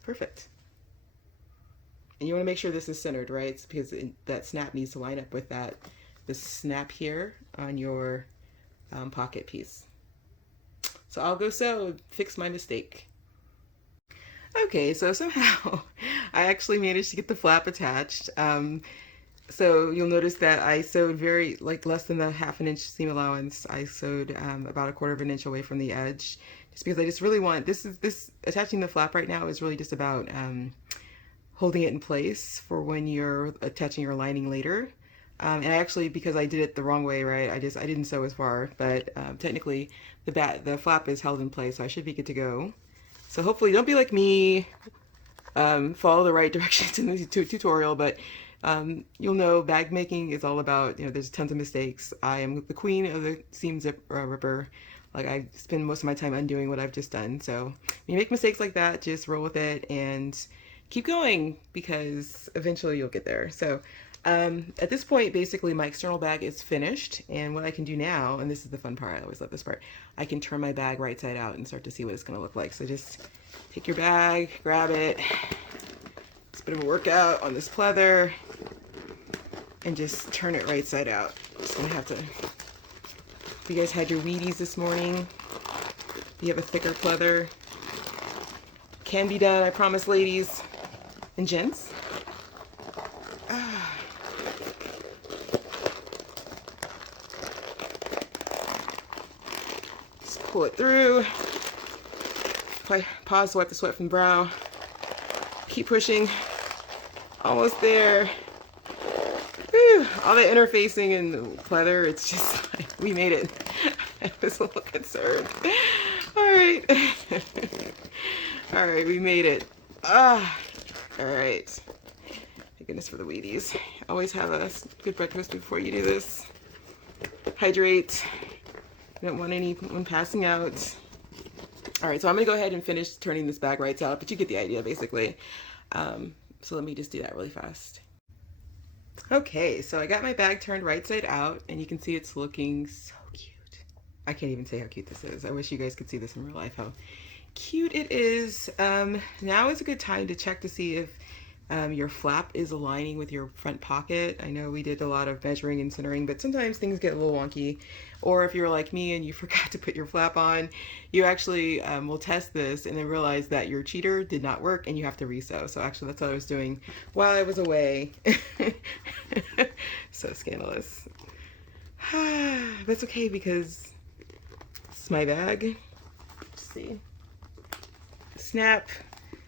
perfect. And you want to make sure this is centered, right? It's because that snap needs to line up with the snap here on your pocket piece. So I'll go sew, fix my mistake. Okay, so somehow I actually managed to get the flap attached. So you'll notice that I sewed less than the 1/2 inch seam allowance. I sewed about 1/4 inch away from the edge, just because I just really want, attaching the flap right now is really just about holding it in place for when you're attaching your lining later. And I actually, because I did it the wrong way, right, I didn't sew as far, but technically the flap is held in place, so I should be good to go. So hopefully, don't be like me, follow the right directions in the tutorial, but you'll know bag making is all about, there's tons of mistakes. I am the queen of the seam zip ripper. Like, I spend most of my time undoing what I've just done. So when you make mistakes like that, just roll with it and keep going, because eventually you'll get there. So At this point, basically my external bag is finished, and what I can do now, and this is the fun part, I always love this part, I can turn my bag right side out and start to see what it's going to look like. So just take your bag, grab it, it's a bit of a workout on this pleather, and just turn it right side out. Just going to have to, if you guys had your Wheaties this morning, you have a thicker pleather, can be done, I promise, ladies and gents. Pull it through. Pause to wipe the sweat from the brow. Keep pushing. Almost there. Whew. All the interfacing and the pleather, it's just like, we made it. I was a little concerned. Alright. Alright, we made it. Alright. Thank goodness for the Wheaties. Always have a good breakfast before you do this. Hydrate. You don't want anyone passing out. All right, so I'm gonna go ahead and finish turning this bag right out, but you get the idea basically. So let me just do that really fast. Okay, so I got my bag turned right side out, and you can see it's looking so cute. I can't even say how cute this is. I wish you guys could see this in real life, how cute it is. Now is a good time to check to see if your flap is aligning with your front pocket. I know we did a lot of measuring and centering, but sometimes things get a little wonky. Or if you're like me and you forgot to put your flap on, you actually will test this and then realize that your cheater did not work and you have to resew. So actually that's what I was doing while I was away. So scandalous. That's okay because it's my bag. Let's see. Snap.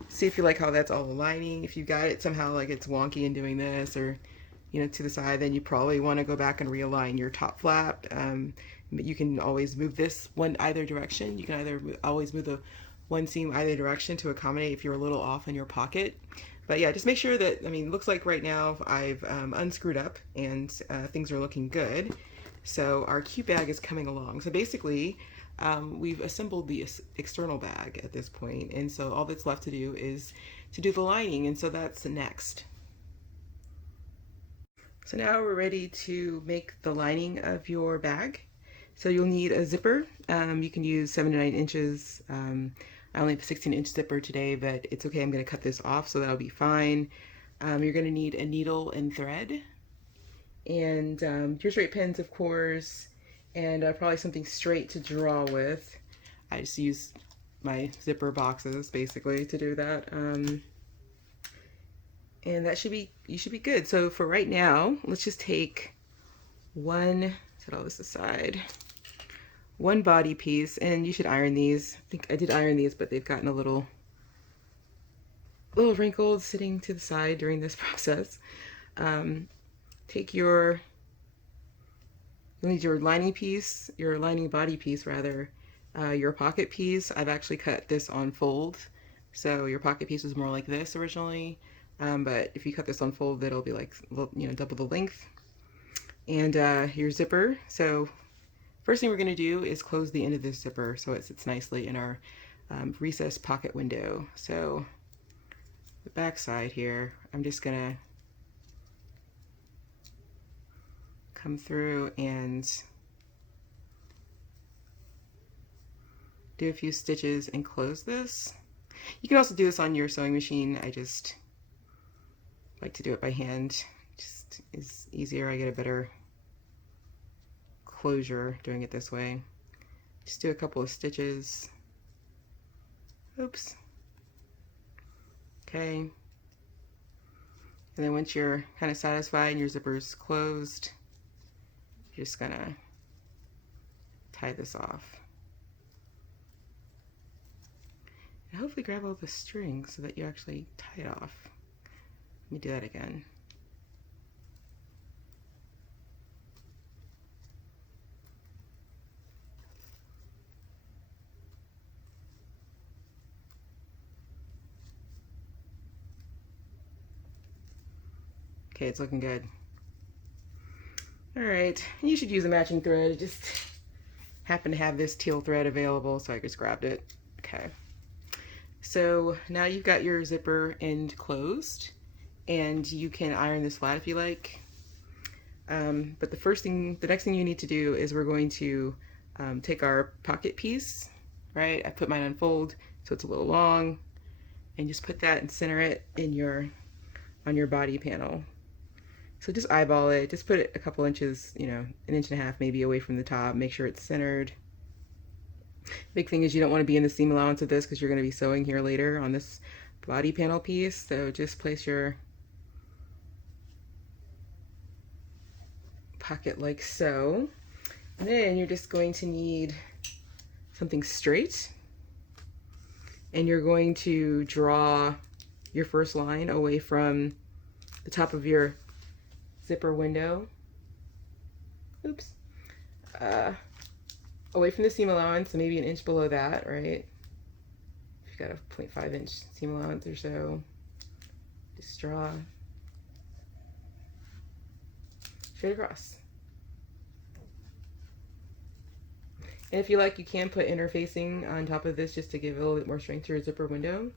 See if you like how that's all aligning. If you got it somehow like it's wonky and doing this, or you know, to the side, then you probably want to go back and realign your top flap. But you can always move this one either direction. You can either always move the one seam either direction to accommodate if you're a little off in your pocket. But yeah, just make sure that, I mean, it looks like right now I've unscrewed up and things are looking good. So our cute bag is coming along. So basically, we've assembled the external bag at this point, and so all that's left to do is to do the lining, and so that's next. So now we're ready to make the lining of your bag. So you'll need a zipper. You can use 7 to 9 inches. I only have a 16-inch zipper today, but it's okay. I'm going to cut this off, so that'll be fine. You're going to need a needle and thread, and your straight pins, of course, and probably something straight to draw with. I just use my zipper boxes basically to do that. And that should be, you should be good. So for right now, let's just take one, set all this aside, one body piece, and you should iron these. I think I did iron these, but they've gotten a little wrinkled sitting to the side during this process. Take your, you'll need your lining piece, your lining body piece rather, your pocket piece. I've actually cut this on fold. So your pocket piece was more like this originally. But if you cut this on fold, it'll be like, you know, double the length. And your zipper. So first thing we're going to do is close the end of this zipper so it sits nicely in our recessed pocket window. So the back side here, I'm just going to come through and do a few stitches and close this. You can also do this on your sewing machine. I just like to do it by hand. Just is easier. I get a better closure doing it this way. Just do a couple of stitches. Oops. Okay. And then once you're kind of satisfied and your zipper's closed, you're just gonna tie this off. And hopefully grab all the string so that you actually tie it off. Let me do that again. Okay, it's looking good. All right, you should use a matching thread. I just happen to have this teal thread available, so I just grabbed it. Okay. So now you've got your zipper end closed, and you can iron this flat if you like. But the next thing you need to do is we're going to take our pocket piece, right? I put mine on fold so it's a little long, and just put that and center it in on your body panel. So just eyeball it, just put it a couple inches, you know, 1.5 inches maybe away from the top, make sure it's centered. Big thing is you don't want to be in the seam allowance of this because you're going to be sewing here later on this body panel piece. So just place your pocket like so. And then you're just going to need something straight. And you're going to draw your first line away from the top of your zipper window. Oops. Away from the seam allowance, so maybe 1 inch below that, right? If you've got a 0.5 inch seam allowance or so, just draw straight across. And if you like, you can put interfacing on top of this just to give a little bit more strength to your zipper window.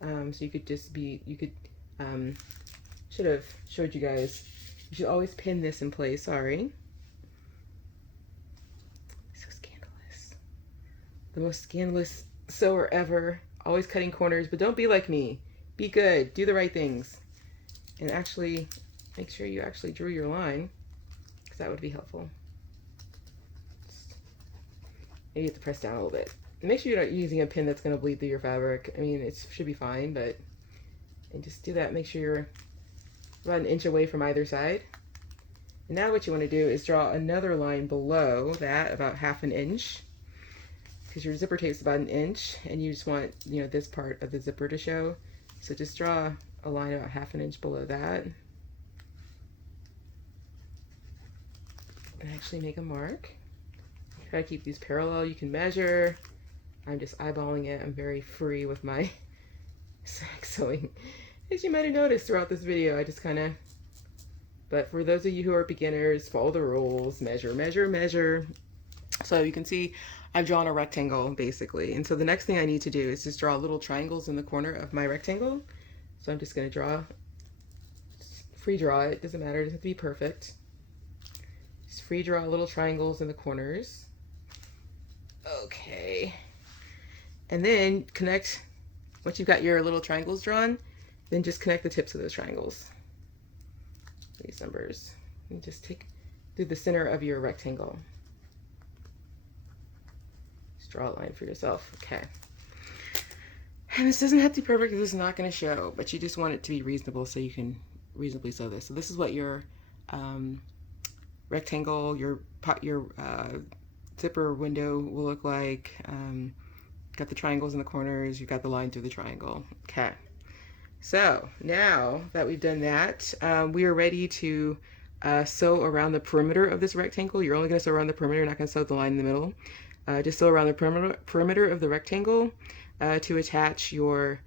So you could should have showed you guys, you should always pin this in place, sorry. So scandalous. The most scandalous sewer ever, always cutting corners, but don't be like me. Be good, do the right things. And actually, make sure you actually drew your line, because that would be helpful. Maybe you have to press down a little bit. And make sure you're not using a pin that's going to bleed through your fabric. I mean, it should be fine, but and just do that. Make sure you're about 1 inch away from either side. And now what you want to do is draw another line below that, about 1/2 inch, because your zipper tape's about 1 inch, and you just want, you know, this part of the zipper to show. So just draw a line about 1/2 inch below that, and actually make a mark. Try to keep these parallel. You can measure. I'm just eyeballing it. I'm very free with my sewing. As you might have noticed throughout this video, I just kind of, but for those of you who are beginners, follow the rules, measure, measure, measure. So you can see I've drawn a rectangle basically. And so the next thing I need to do is just draw little triangles in the corner of my rectangle. So I'm just going to draw, free draw it, doesn't matter, it doesn't have to be perfect. Just free draw little triangles in the corners. Okay. And then connect, once you've got your little triangles drawn, then just connect the tips of those triangles. These numbers. And just take through the center of your rectangle. Just draw a line for yourself. Okay. And this doesn't have to be perfect, this is not going to show, but you just want it to be reasonable so you can reasonably sew this. So this is what your rectangle, your zipper window will look like. Got the triangles in the corners, you've got the line through the triangle. Okay. So now that we've done that, we are ready to sew around the perimeter of this rectangle. You're only going to sew around the perimeter, you're not going to sew the line in the middle. Just sew around the perimeter of the rectangle to attach your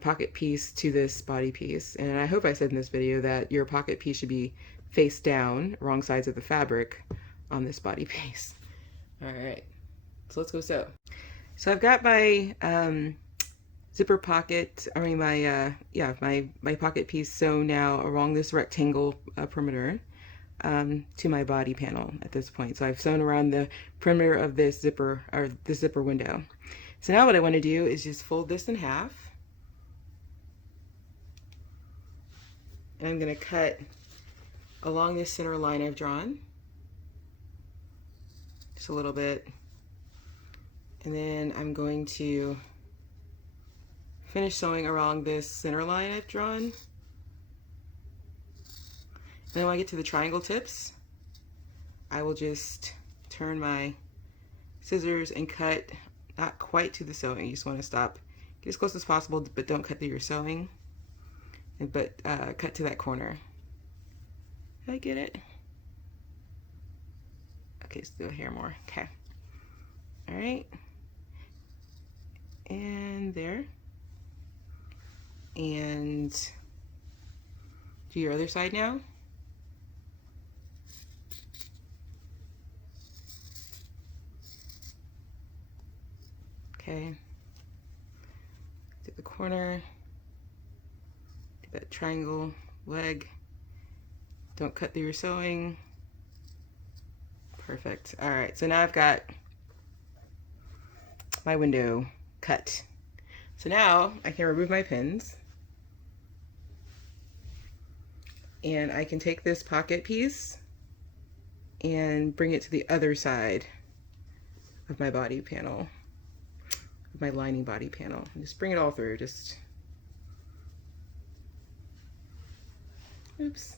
pocket piece to this body piece. And I hope I said in this video that your pocket piece should be face down, wrong sides of the fabric on this body piece. All right, so let's go sew. So I've got my zipper pocket, I mean my pocket piece sewn now along this rectangle perimeter to my body panel at this point. So I've sewn around the perimeter of this zipper, or the zipper window. So now what I want to do is just fold this in half. And I'm going to cut along this center line I've drawn. Just a little bit. And then I'm going to finish sewing along this center line I've drawn. And then when I get to the triangle tips, I will just turn my scissors and cut, not quite to the sewing, you just want to stop, get as close as possible, but don't cut through your sewing, but cut to that corner. Did I get it? Okay, let's do a hair more. Okay. All right. And there. And do your other side now. Okay. To the corner. Do that triangle leg. Don't cut through your sewing. Perfect. All right, so now I've got my window cut. So now I can remove my pins, and I can take this pocket piece and bring it to the other side of my body panel, my lining body panel. And just bring it all through, just, oops.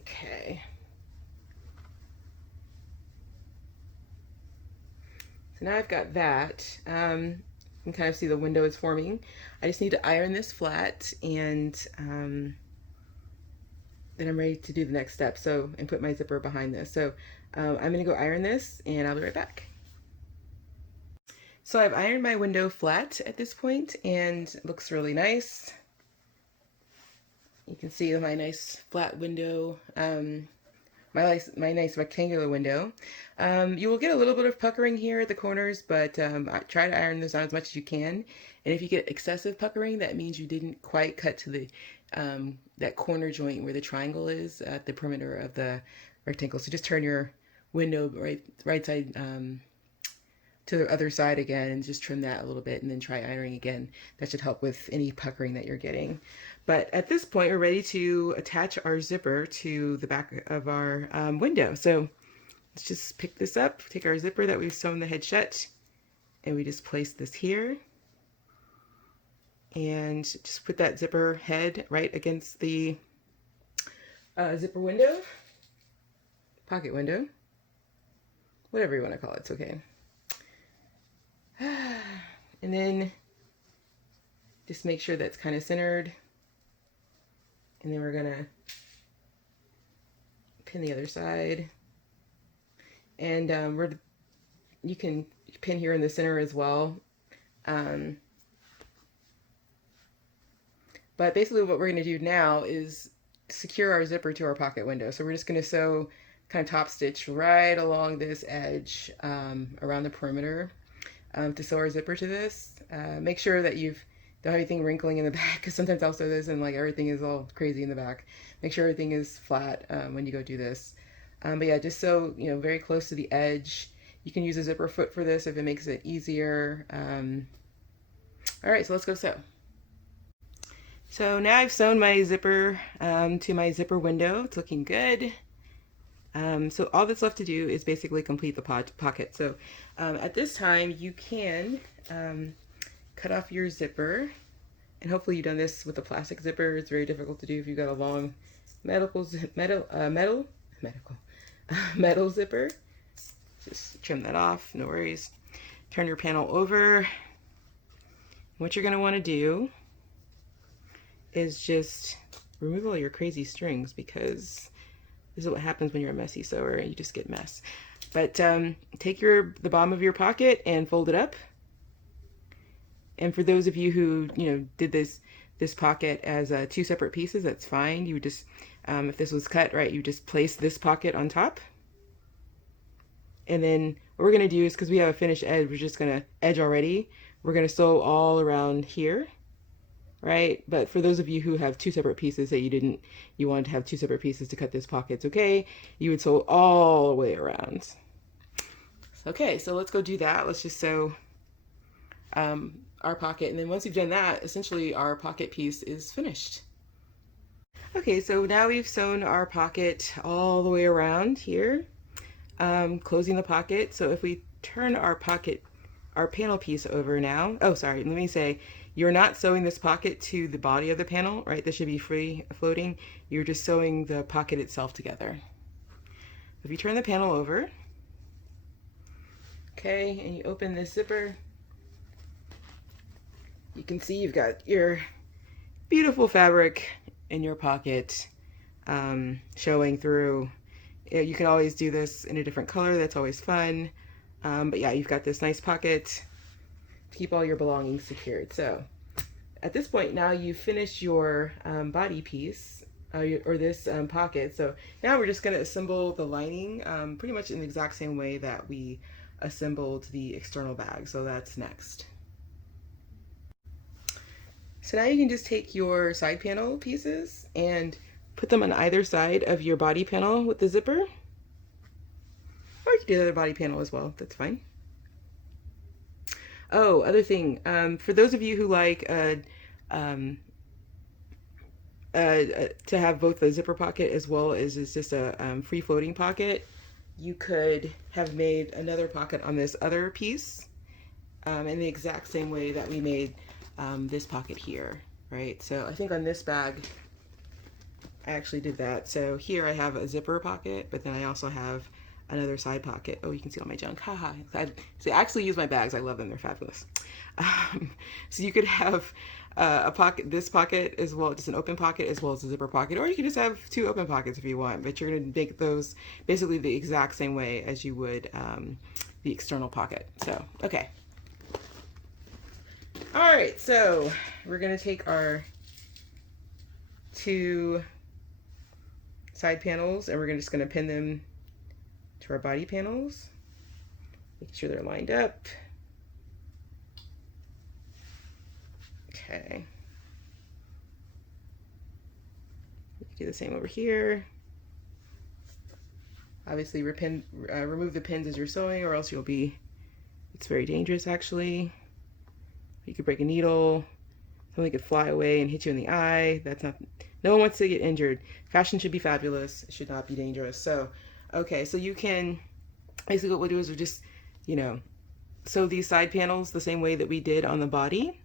Okay. So now I've got that. You can kind of see the window is forming. I just need to iron this flat, and then I'm ready to do the next step. So, and put my zipper behind this. So I'm gonna go iron this, and I'll be right back. So I've ironed my window flat at this point, and it looks really nice. You can see my nice flat window, my nice rectangular window. You will get a little bit of puckering here at the corners, but try to iron this on as much as you can. And if you get excessive puckering, that means you didn't quite cut to the that corner joint where the triangle is at the perimeter of the rectangle. So just turn your window right side to the other side again, and just trim that a little bit, and then try ironing again. That should help with any puckering that you're getting. But at this point, we're ready to attach our zipper to the back of our window. So let's just pick this up, take our zipper that we've sewn the head shut, and we just place this here. And just put that zipper head right against the zipper window, pocket window, whatever you want to call it, it's okay. And then just make sure that's kind of centered. And then we're gonna pin the other side. And you can pin here in the center as well. But basically what we're gonna do now is secure our zipper to our pocket window. So we're just gonna sew kind of top stitch right along this edge around the perimeter to sew our zipper to this. Make sure that you don't have anything wrinkling in the back, because sometimes I'll sew this and like everything is all crazy in the back. Make sure everything is flat when you go do this. But yeah, just sew, you know, very close to the edge. You can use a zipper foot for this if it makes it easier. All right, so let's go sew. So now I've sewn my zipper to my zipper window. It's looking good. So all that's left to do is basically complete the pocket. So at this time you can cut off your zipper, and hopefully you've done this with a plastic zipper. It's very difficult to do if you've got a long metal zipper. Just trim that off, no worries. Turn your panel over. What you're going to want to do is just remove all your crazy strings, because this is what happens when you're a messy sewer and you just get mess. But take the bottom of your pocket and fold it up. And for those of you who, you know, did this pocket as two separate pieces, that's fine. You would just, if this was cut, right, you just place this pocket on top. And then what we're gonna do is, because we have a finished edge, we're just gonna edge already. We're gonna sew all around here, right? But for those of you who have two separate pieces that you wanted to have two separate pieces to cut this pocket, it's okay. You would sew all the way around. Okay, so let's go do that. Let's just sew our pocket, and then once you've done that, essentially our pocket piece is finished. Okay, so now we've sewn our pocket all the way around here, closing the pocket. So if we turn our panel piece over now, oh sorry, let me say, you're not sewing this pocket to the body of the panel, right? This should be free floating. You're just sewing the pocket itself together. If you turn the panel over, okay, and you open this zipper, you can see you've got your beautiful fabric in your pocket showing through. You can always do this in a different color, that's always fun. But yeah, you've got this nice pocket to keep all your belongings secured. So at this point now you've finished your body piece or this pocket. So now we're just going to assemble the lining pretty much in the exact same way that we assembled the external bag. So that's next. So now you can just take your side panel pieces and put them on either side of your body panel with the zipper. Or you can do the other body panel as well, that's fine. Oh, other thing, for those of you who like um, to have both a zipper pocket as well as it's just a free floating pocket, you could have made another pocket on this other piece in the exact same way that we made this pocket here, right? So I think on this bag, I actually did that. So here I have a zipper pocket, but then I also have another side pocket. Oh, you can see all my junk. Haha. I actually use my bags. I love them. They're fabulous. So you could have a pocket, this pocket as well, just an open pocket as well as a zipper pocket, or you can just have two open pockets if you want, but you're going to make those basically the exact same way as you would the external pocket. So, okay. All right, so we're going to take our two side panels and we're just going to pin them to our body panels. Make sure they're lined up. Okay. Do the same over here. Obviously remove the pins as you're sewing or else it's very dangerous actually. You could break a needle, something could fly away and hit you in the eye. No one wants to get injured. Fashion should be fabulous, it should not be dangerous. So, okay, so you can, basically what we'll do is we'll just, sew these side panels the same way that we did on the body.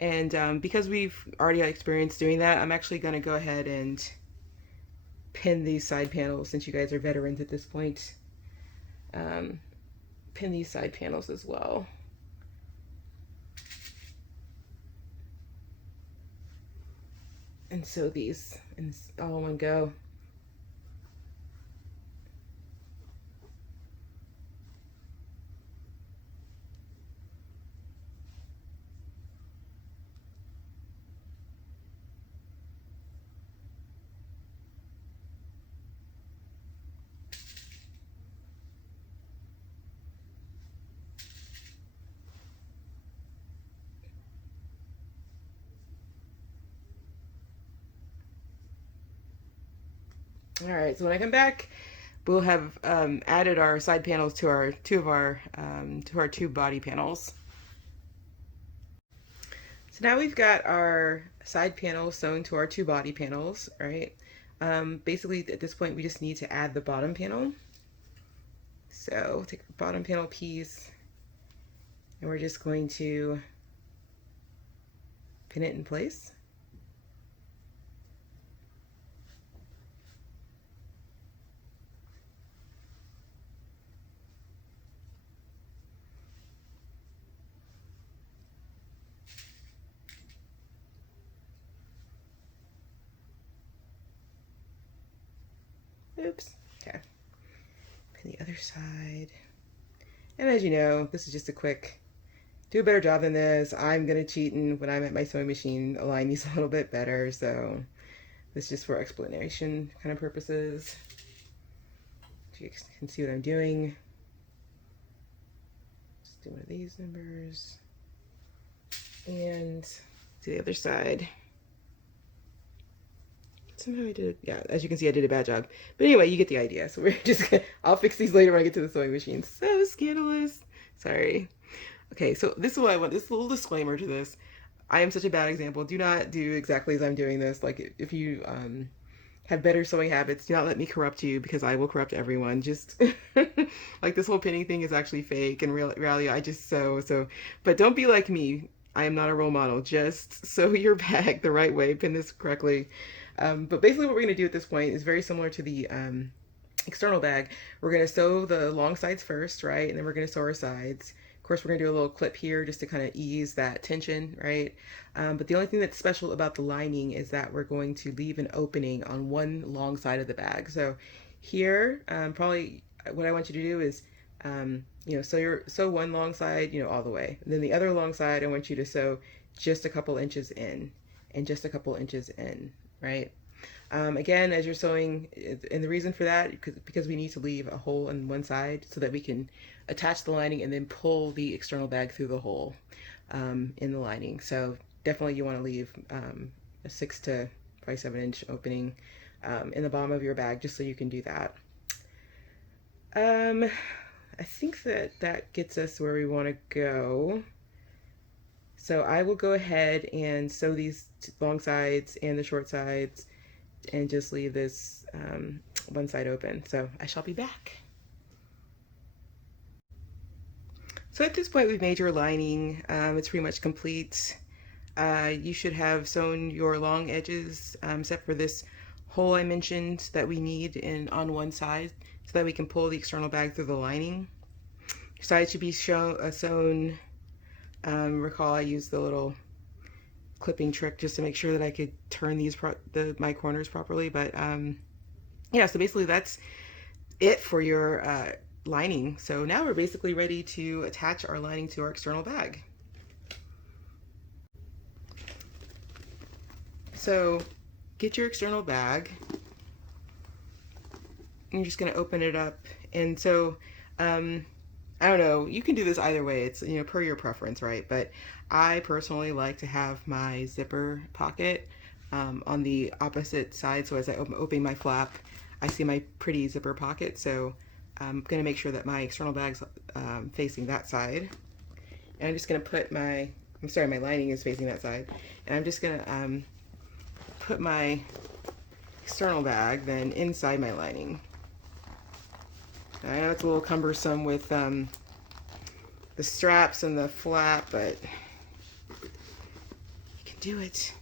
And because we've already had experience doing that, I'm actually gonna go ahead and pin these side panels since you guys are veterans at this point. Pin these side panels as well. And sew these all in one go. All right, so when I come back, we'll have added our side panels to our two body panels. So now we've got our side panels sewn to our two body panels, right? Basically, at this point, we just need to add the bottom panel. So take the bottom panel piece, and we're just going to pin it in place. Oops. Okay. Pin the other side. And as you know, this is just a quick, do a better job than this. I'm going to cheat and when I'm at my sewing machine, align these a little bit better. So this is just for explanation kind of purposes. So you can see what I'm doing. Just do one of these numbers. And to the other side. Somehow I did, yeah, as you can see, I did a bad job. But anyway, you get the idea. So we're just gonna, I'll fix these later when I get to the sewing machine. So scandalous. Sorry. Okay, so this is what I want, this little disclaimer to this. I am such a bad example. Do not do exactly as I'm doing this. Like if you have better sewing habits, do not let me corrupt you because I will corrupt everyone. Just like this whole pinning thing is actually fake and reality I just sew. But don't be like me. I am not a role model. Just sew your bag the right way, pin this correctly. But basically what we're going to do at this point is very similar to the external bag. We're going to sew the long sides first, right? And then we're going to sew our sides. Of course, we're going to do a little clip here just to kind of ease that tension, right? But the only thing that's special about the lining is that we're going to leave an opening on one long side of the bag. So here, probably what I want you to do is, sew one long side, all the way. And then the other long side, I want you to sew just a couple inches in and just a couple inches in, right? Again, as you're sewing, and the reason for that, because we need to leave a hole on one side so that we can attach the lining and then pull the external bag through the hole in the lining. So definitely you want to leave a 6 to probably 7-inch opening in the bottom of your bag, just so you can do that. I think that gets us where we want to go. So I will go ahead and sew these long sides and the short sides and just leave this one side open. So I shall be back. So at this point we've made your lining. It's pretty much complete. You should have sewn your long edges, except for this hole I mentioned that we need on one side so that we can pull the external bag through the lining. Your side should be sewn. Recall I used the little clipping trick just to make sure that I could turn my corners properly. But yeah, so basically that's it for your lining. So now we're basically ready to attach our lining to our external bag. So get your external bag. You're just going to open it up. And so I don't know, you can do this either way. It's, you know, per your preference, right? But I personally like to have my zipper pocket on the opposite side. So as I open my flap, I see my pretty zipper pocket. So I'm going to make sure that my external bag's facing that side. And I'm just going to put my lining is facing that side. And I'm just going to put my external bag then inside my lining. I know it's a little cumbersome with the straps and the flap, but you can do it.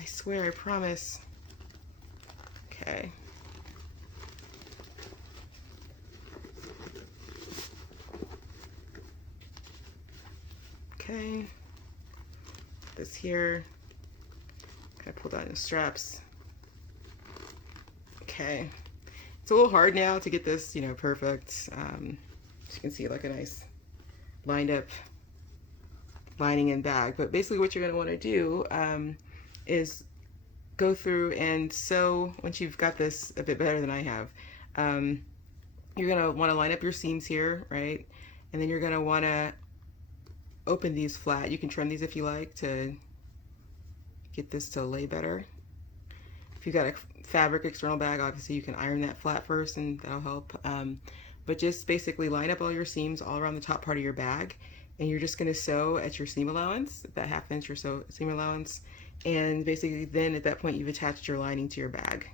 I swear, I promise. Okay. Okay. Put this here. Kind of pull down the straps. Okay. It's a little hard now to get this, you know, perfect. As you can see, like a nice lined up lining and bag. But basically what you're going to want to do is go through and sew. Once you've got this a bit better than I have, you're going to want to line up your seams here, right? And then you're going to want to open these flat. You can trim these if you like to get this to lay better. If you've got a fabric external bag, obviously you can iron that flat first and that'll help. But just basically line up all your seams all around the top part of your bag, and you're just going to sew at your seam allowance, that 1/2 inch or so seam allowance, and basically then at that point you've attached your lining to your bag.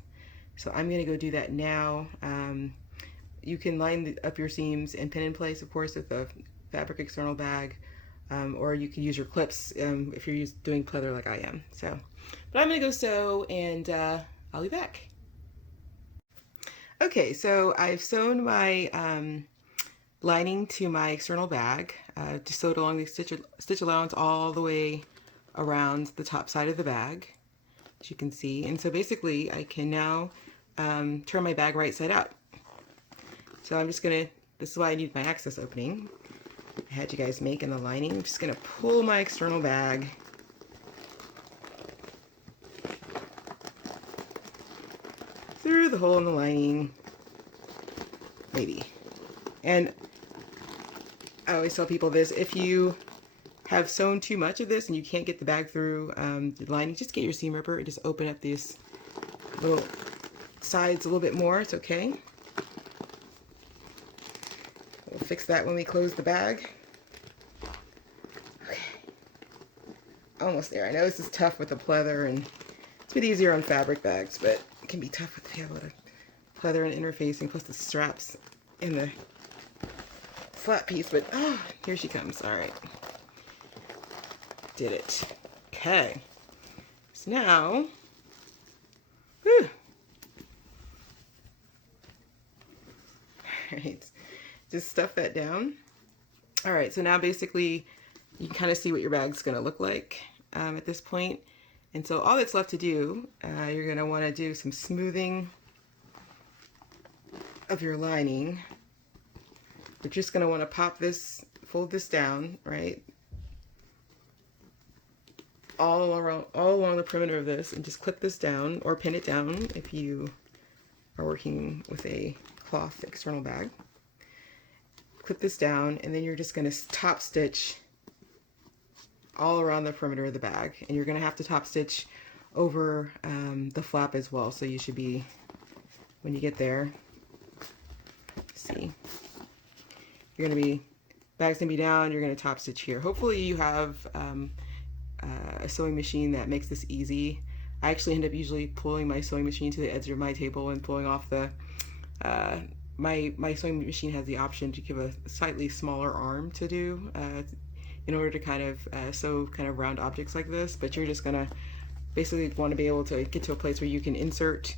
So I'm going to go do that now. You can line up your seams and pin in place, of course, with a fabric external bag, or you can use your clips if you're doing pleather like I am. So, but I'm going to go sew, and I'll be back. Okay, so I've sewn my lining to my external bag. Just sewed along the stitch allowance all the way around the top side of the bag, as you can see. And so basically I can now turn my bag right side out. So I'm just gonna, this is why I need my access opening I had you guys make in the lining. I'm just gonna pull my external bag through the hole in the lining, maybe. And I always tell people this: if you have sewn too much of this and you can't get the bag through the lining, just get your seam ripper and just open up these little sides a little bit more. It's okay. We'll fix that when we close the bag. Okay, almost there. I know this is tough with the pleather, and it's a bit easier on fabric bags, but it can be tough with the pleather and interfacing, plus the straps in the flat piece. But oh, here she comes. All right, did it. Okay, so now, whew. All right, just stuff that down. All right, so now basically you can kind of see what your bag's going to look like at this point. And so all that's left to do, you're going to want to do some smoothing of your lining. You're just going to want to pop this, fold this down, right, all along the perimeter of this, and just clip this down or pin it down if you are working with a cloth external bag. Clip this down, and then you're just going to top stitch all around the perimeter of the bag. And you're going to have to top stitch over the flap as well. So you should be, when you get there, see, you're going to be, bag's going to be down, you're going to top stitch here. Hopefully you have a sewing machine that makes this easy. I actually end up usually pulling my sewing machine to the edge of my table and pulling off the, my sewing machine has the option to give a slightly smaller arm to do in order to kind of sew kind of round objects like this, but you're just gonna basically want to be able to get to a place where you can insert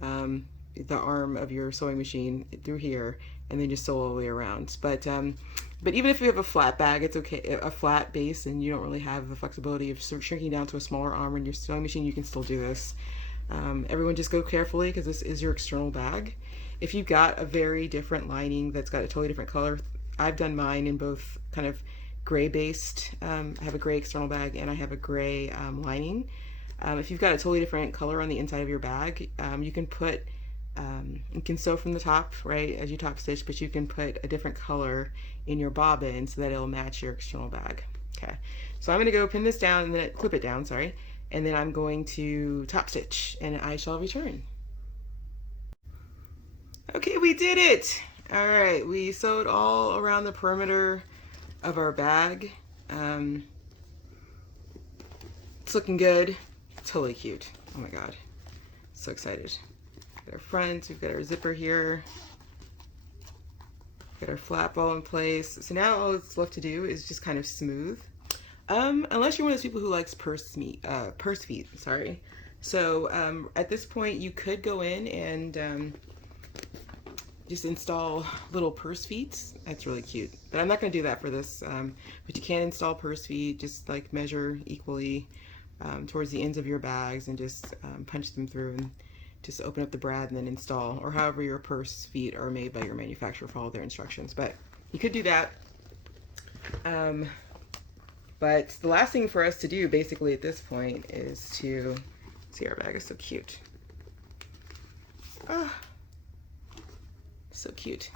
the arm of your sewing machine through here and then just sew all the way around. But even if you have a flat bag, it's okay, a flat base, and you don't really have the flexibility of shrinking down to a smaller arm in your sewing machine, you can still do this. Everyone just go carefully because this is your external bag. If you've got a very different lining that's got a totally different color, I've done mine in both kind of gray based, I have a gray external bag and I have a gray lining. If you've got a totally different color on the inside of your bag, you can put, you can sew from the top, right, as you top stitch, but you can put a different color in your bobbin so that it'll match your external bag. Okay, so I'm going to go pin this down and then clip it down, sorry, and then I'm going to top stitch and I shall return. Okay, we did it. All right, we sewed all around the perimeter of our bag. It's looking good. Totally cute. Oh my God, so excited. Got our front, we've got our zipper here. Got our flap all in place. So now all it's left to do is just kind of smooth. Unless you're one of those people who likes purse feet, sorry. So at this point you could go in and just install little purse feet. That's really cute, but I'm not going to do that for this. But you can install purse feet, just like measure equally towards the ends of your bags and just punch them through and just open up the brad and then install, or however your purse feet are made by your manufacturer, follow their instructions. But you could do that. But the last thing for us to do basically at this point is to, see, our bag is so cute. Ah. So cute.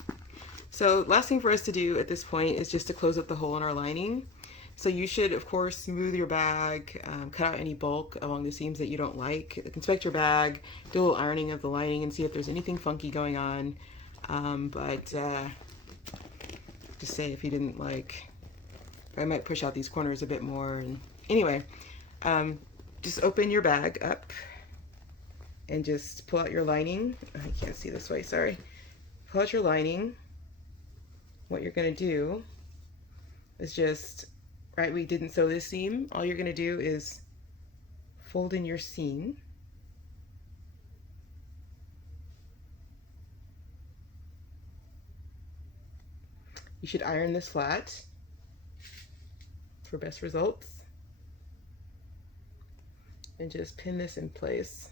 So last thing for us to do at this point is just to close up the hole in our lining. So you should, of course, smooth your bag, cut out any bulk along the seams that you don't like. Inspect your bag, do a little ironing of the lining and see if there's anything funky going on. Just say if you didn't like, I might push out these corners a bit more. And anyway, just open your bag up and just pull out your lining. Oh, I can't see this way, sorry. Pull out your lining. What you're going to do is just, right, we didn't sew this seam. All you're going to do is fold in your seam. You should iron this flat for best results. And just pin this in place.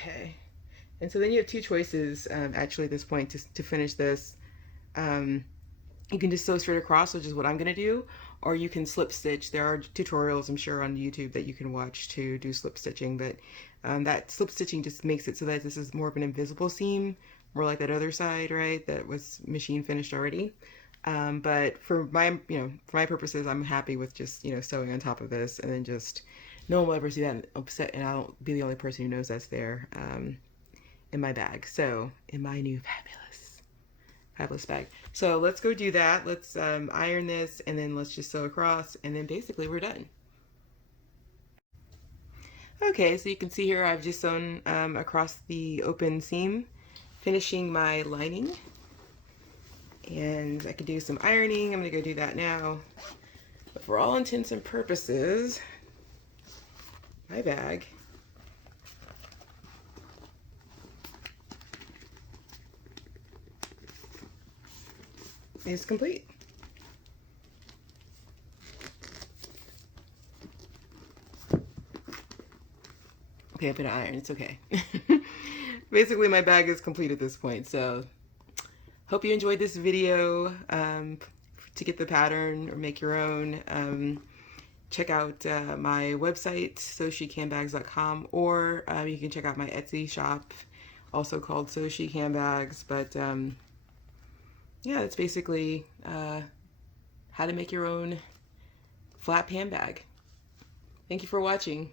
Okay, and so then you have two choices actually at this point to finish this. You can just sew straight across, which is what I'm going to do, or you can slip stitch. There are tutorials, I'm sure, on YouTube that you can watch to do slip stitching, but that slip stitching just makes it so that this is more of an invisible seam, more like that other side, right, that was machine finished already. But for my, for my purposes, I'm happy with just, sewing on top of this, and then just, no one will ever see that upset, and I'll be the only person who knows that's there in my bag. So, in my new fabulous bag. So let's go do that. Let's iron this, and then let's just sew across, and then basically we're done. Okay, so you can see here I've just sewn across the open seam, finishing my lining. And I could do some ironing. I'm gonna go do that now. But for all intents and purposes, my bag is complete. Okay, I put an iron, it's okay. Basically, my bag is complete at this point, so hope you enjoyed this video to get the pattern or make your own, check out my website, chichandbags.com, or you can check out my Etsy shop, also called Chic Handbags. But yeah, it's basically how to make your own flap handbag. Thank you for watching.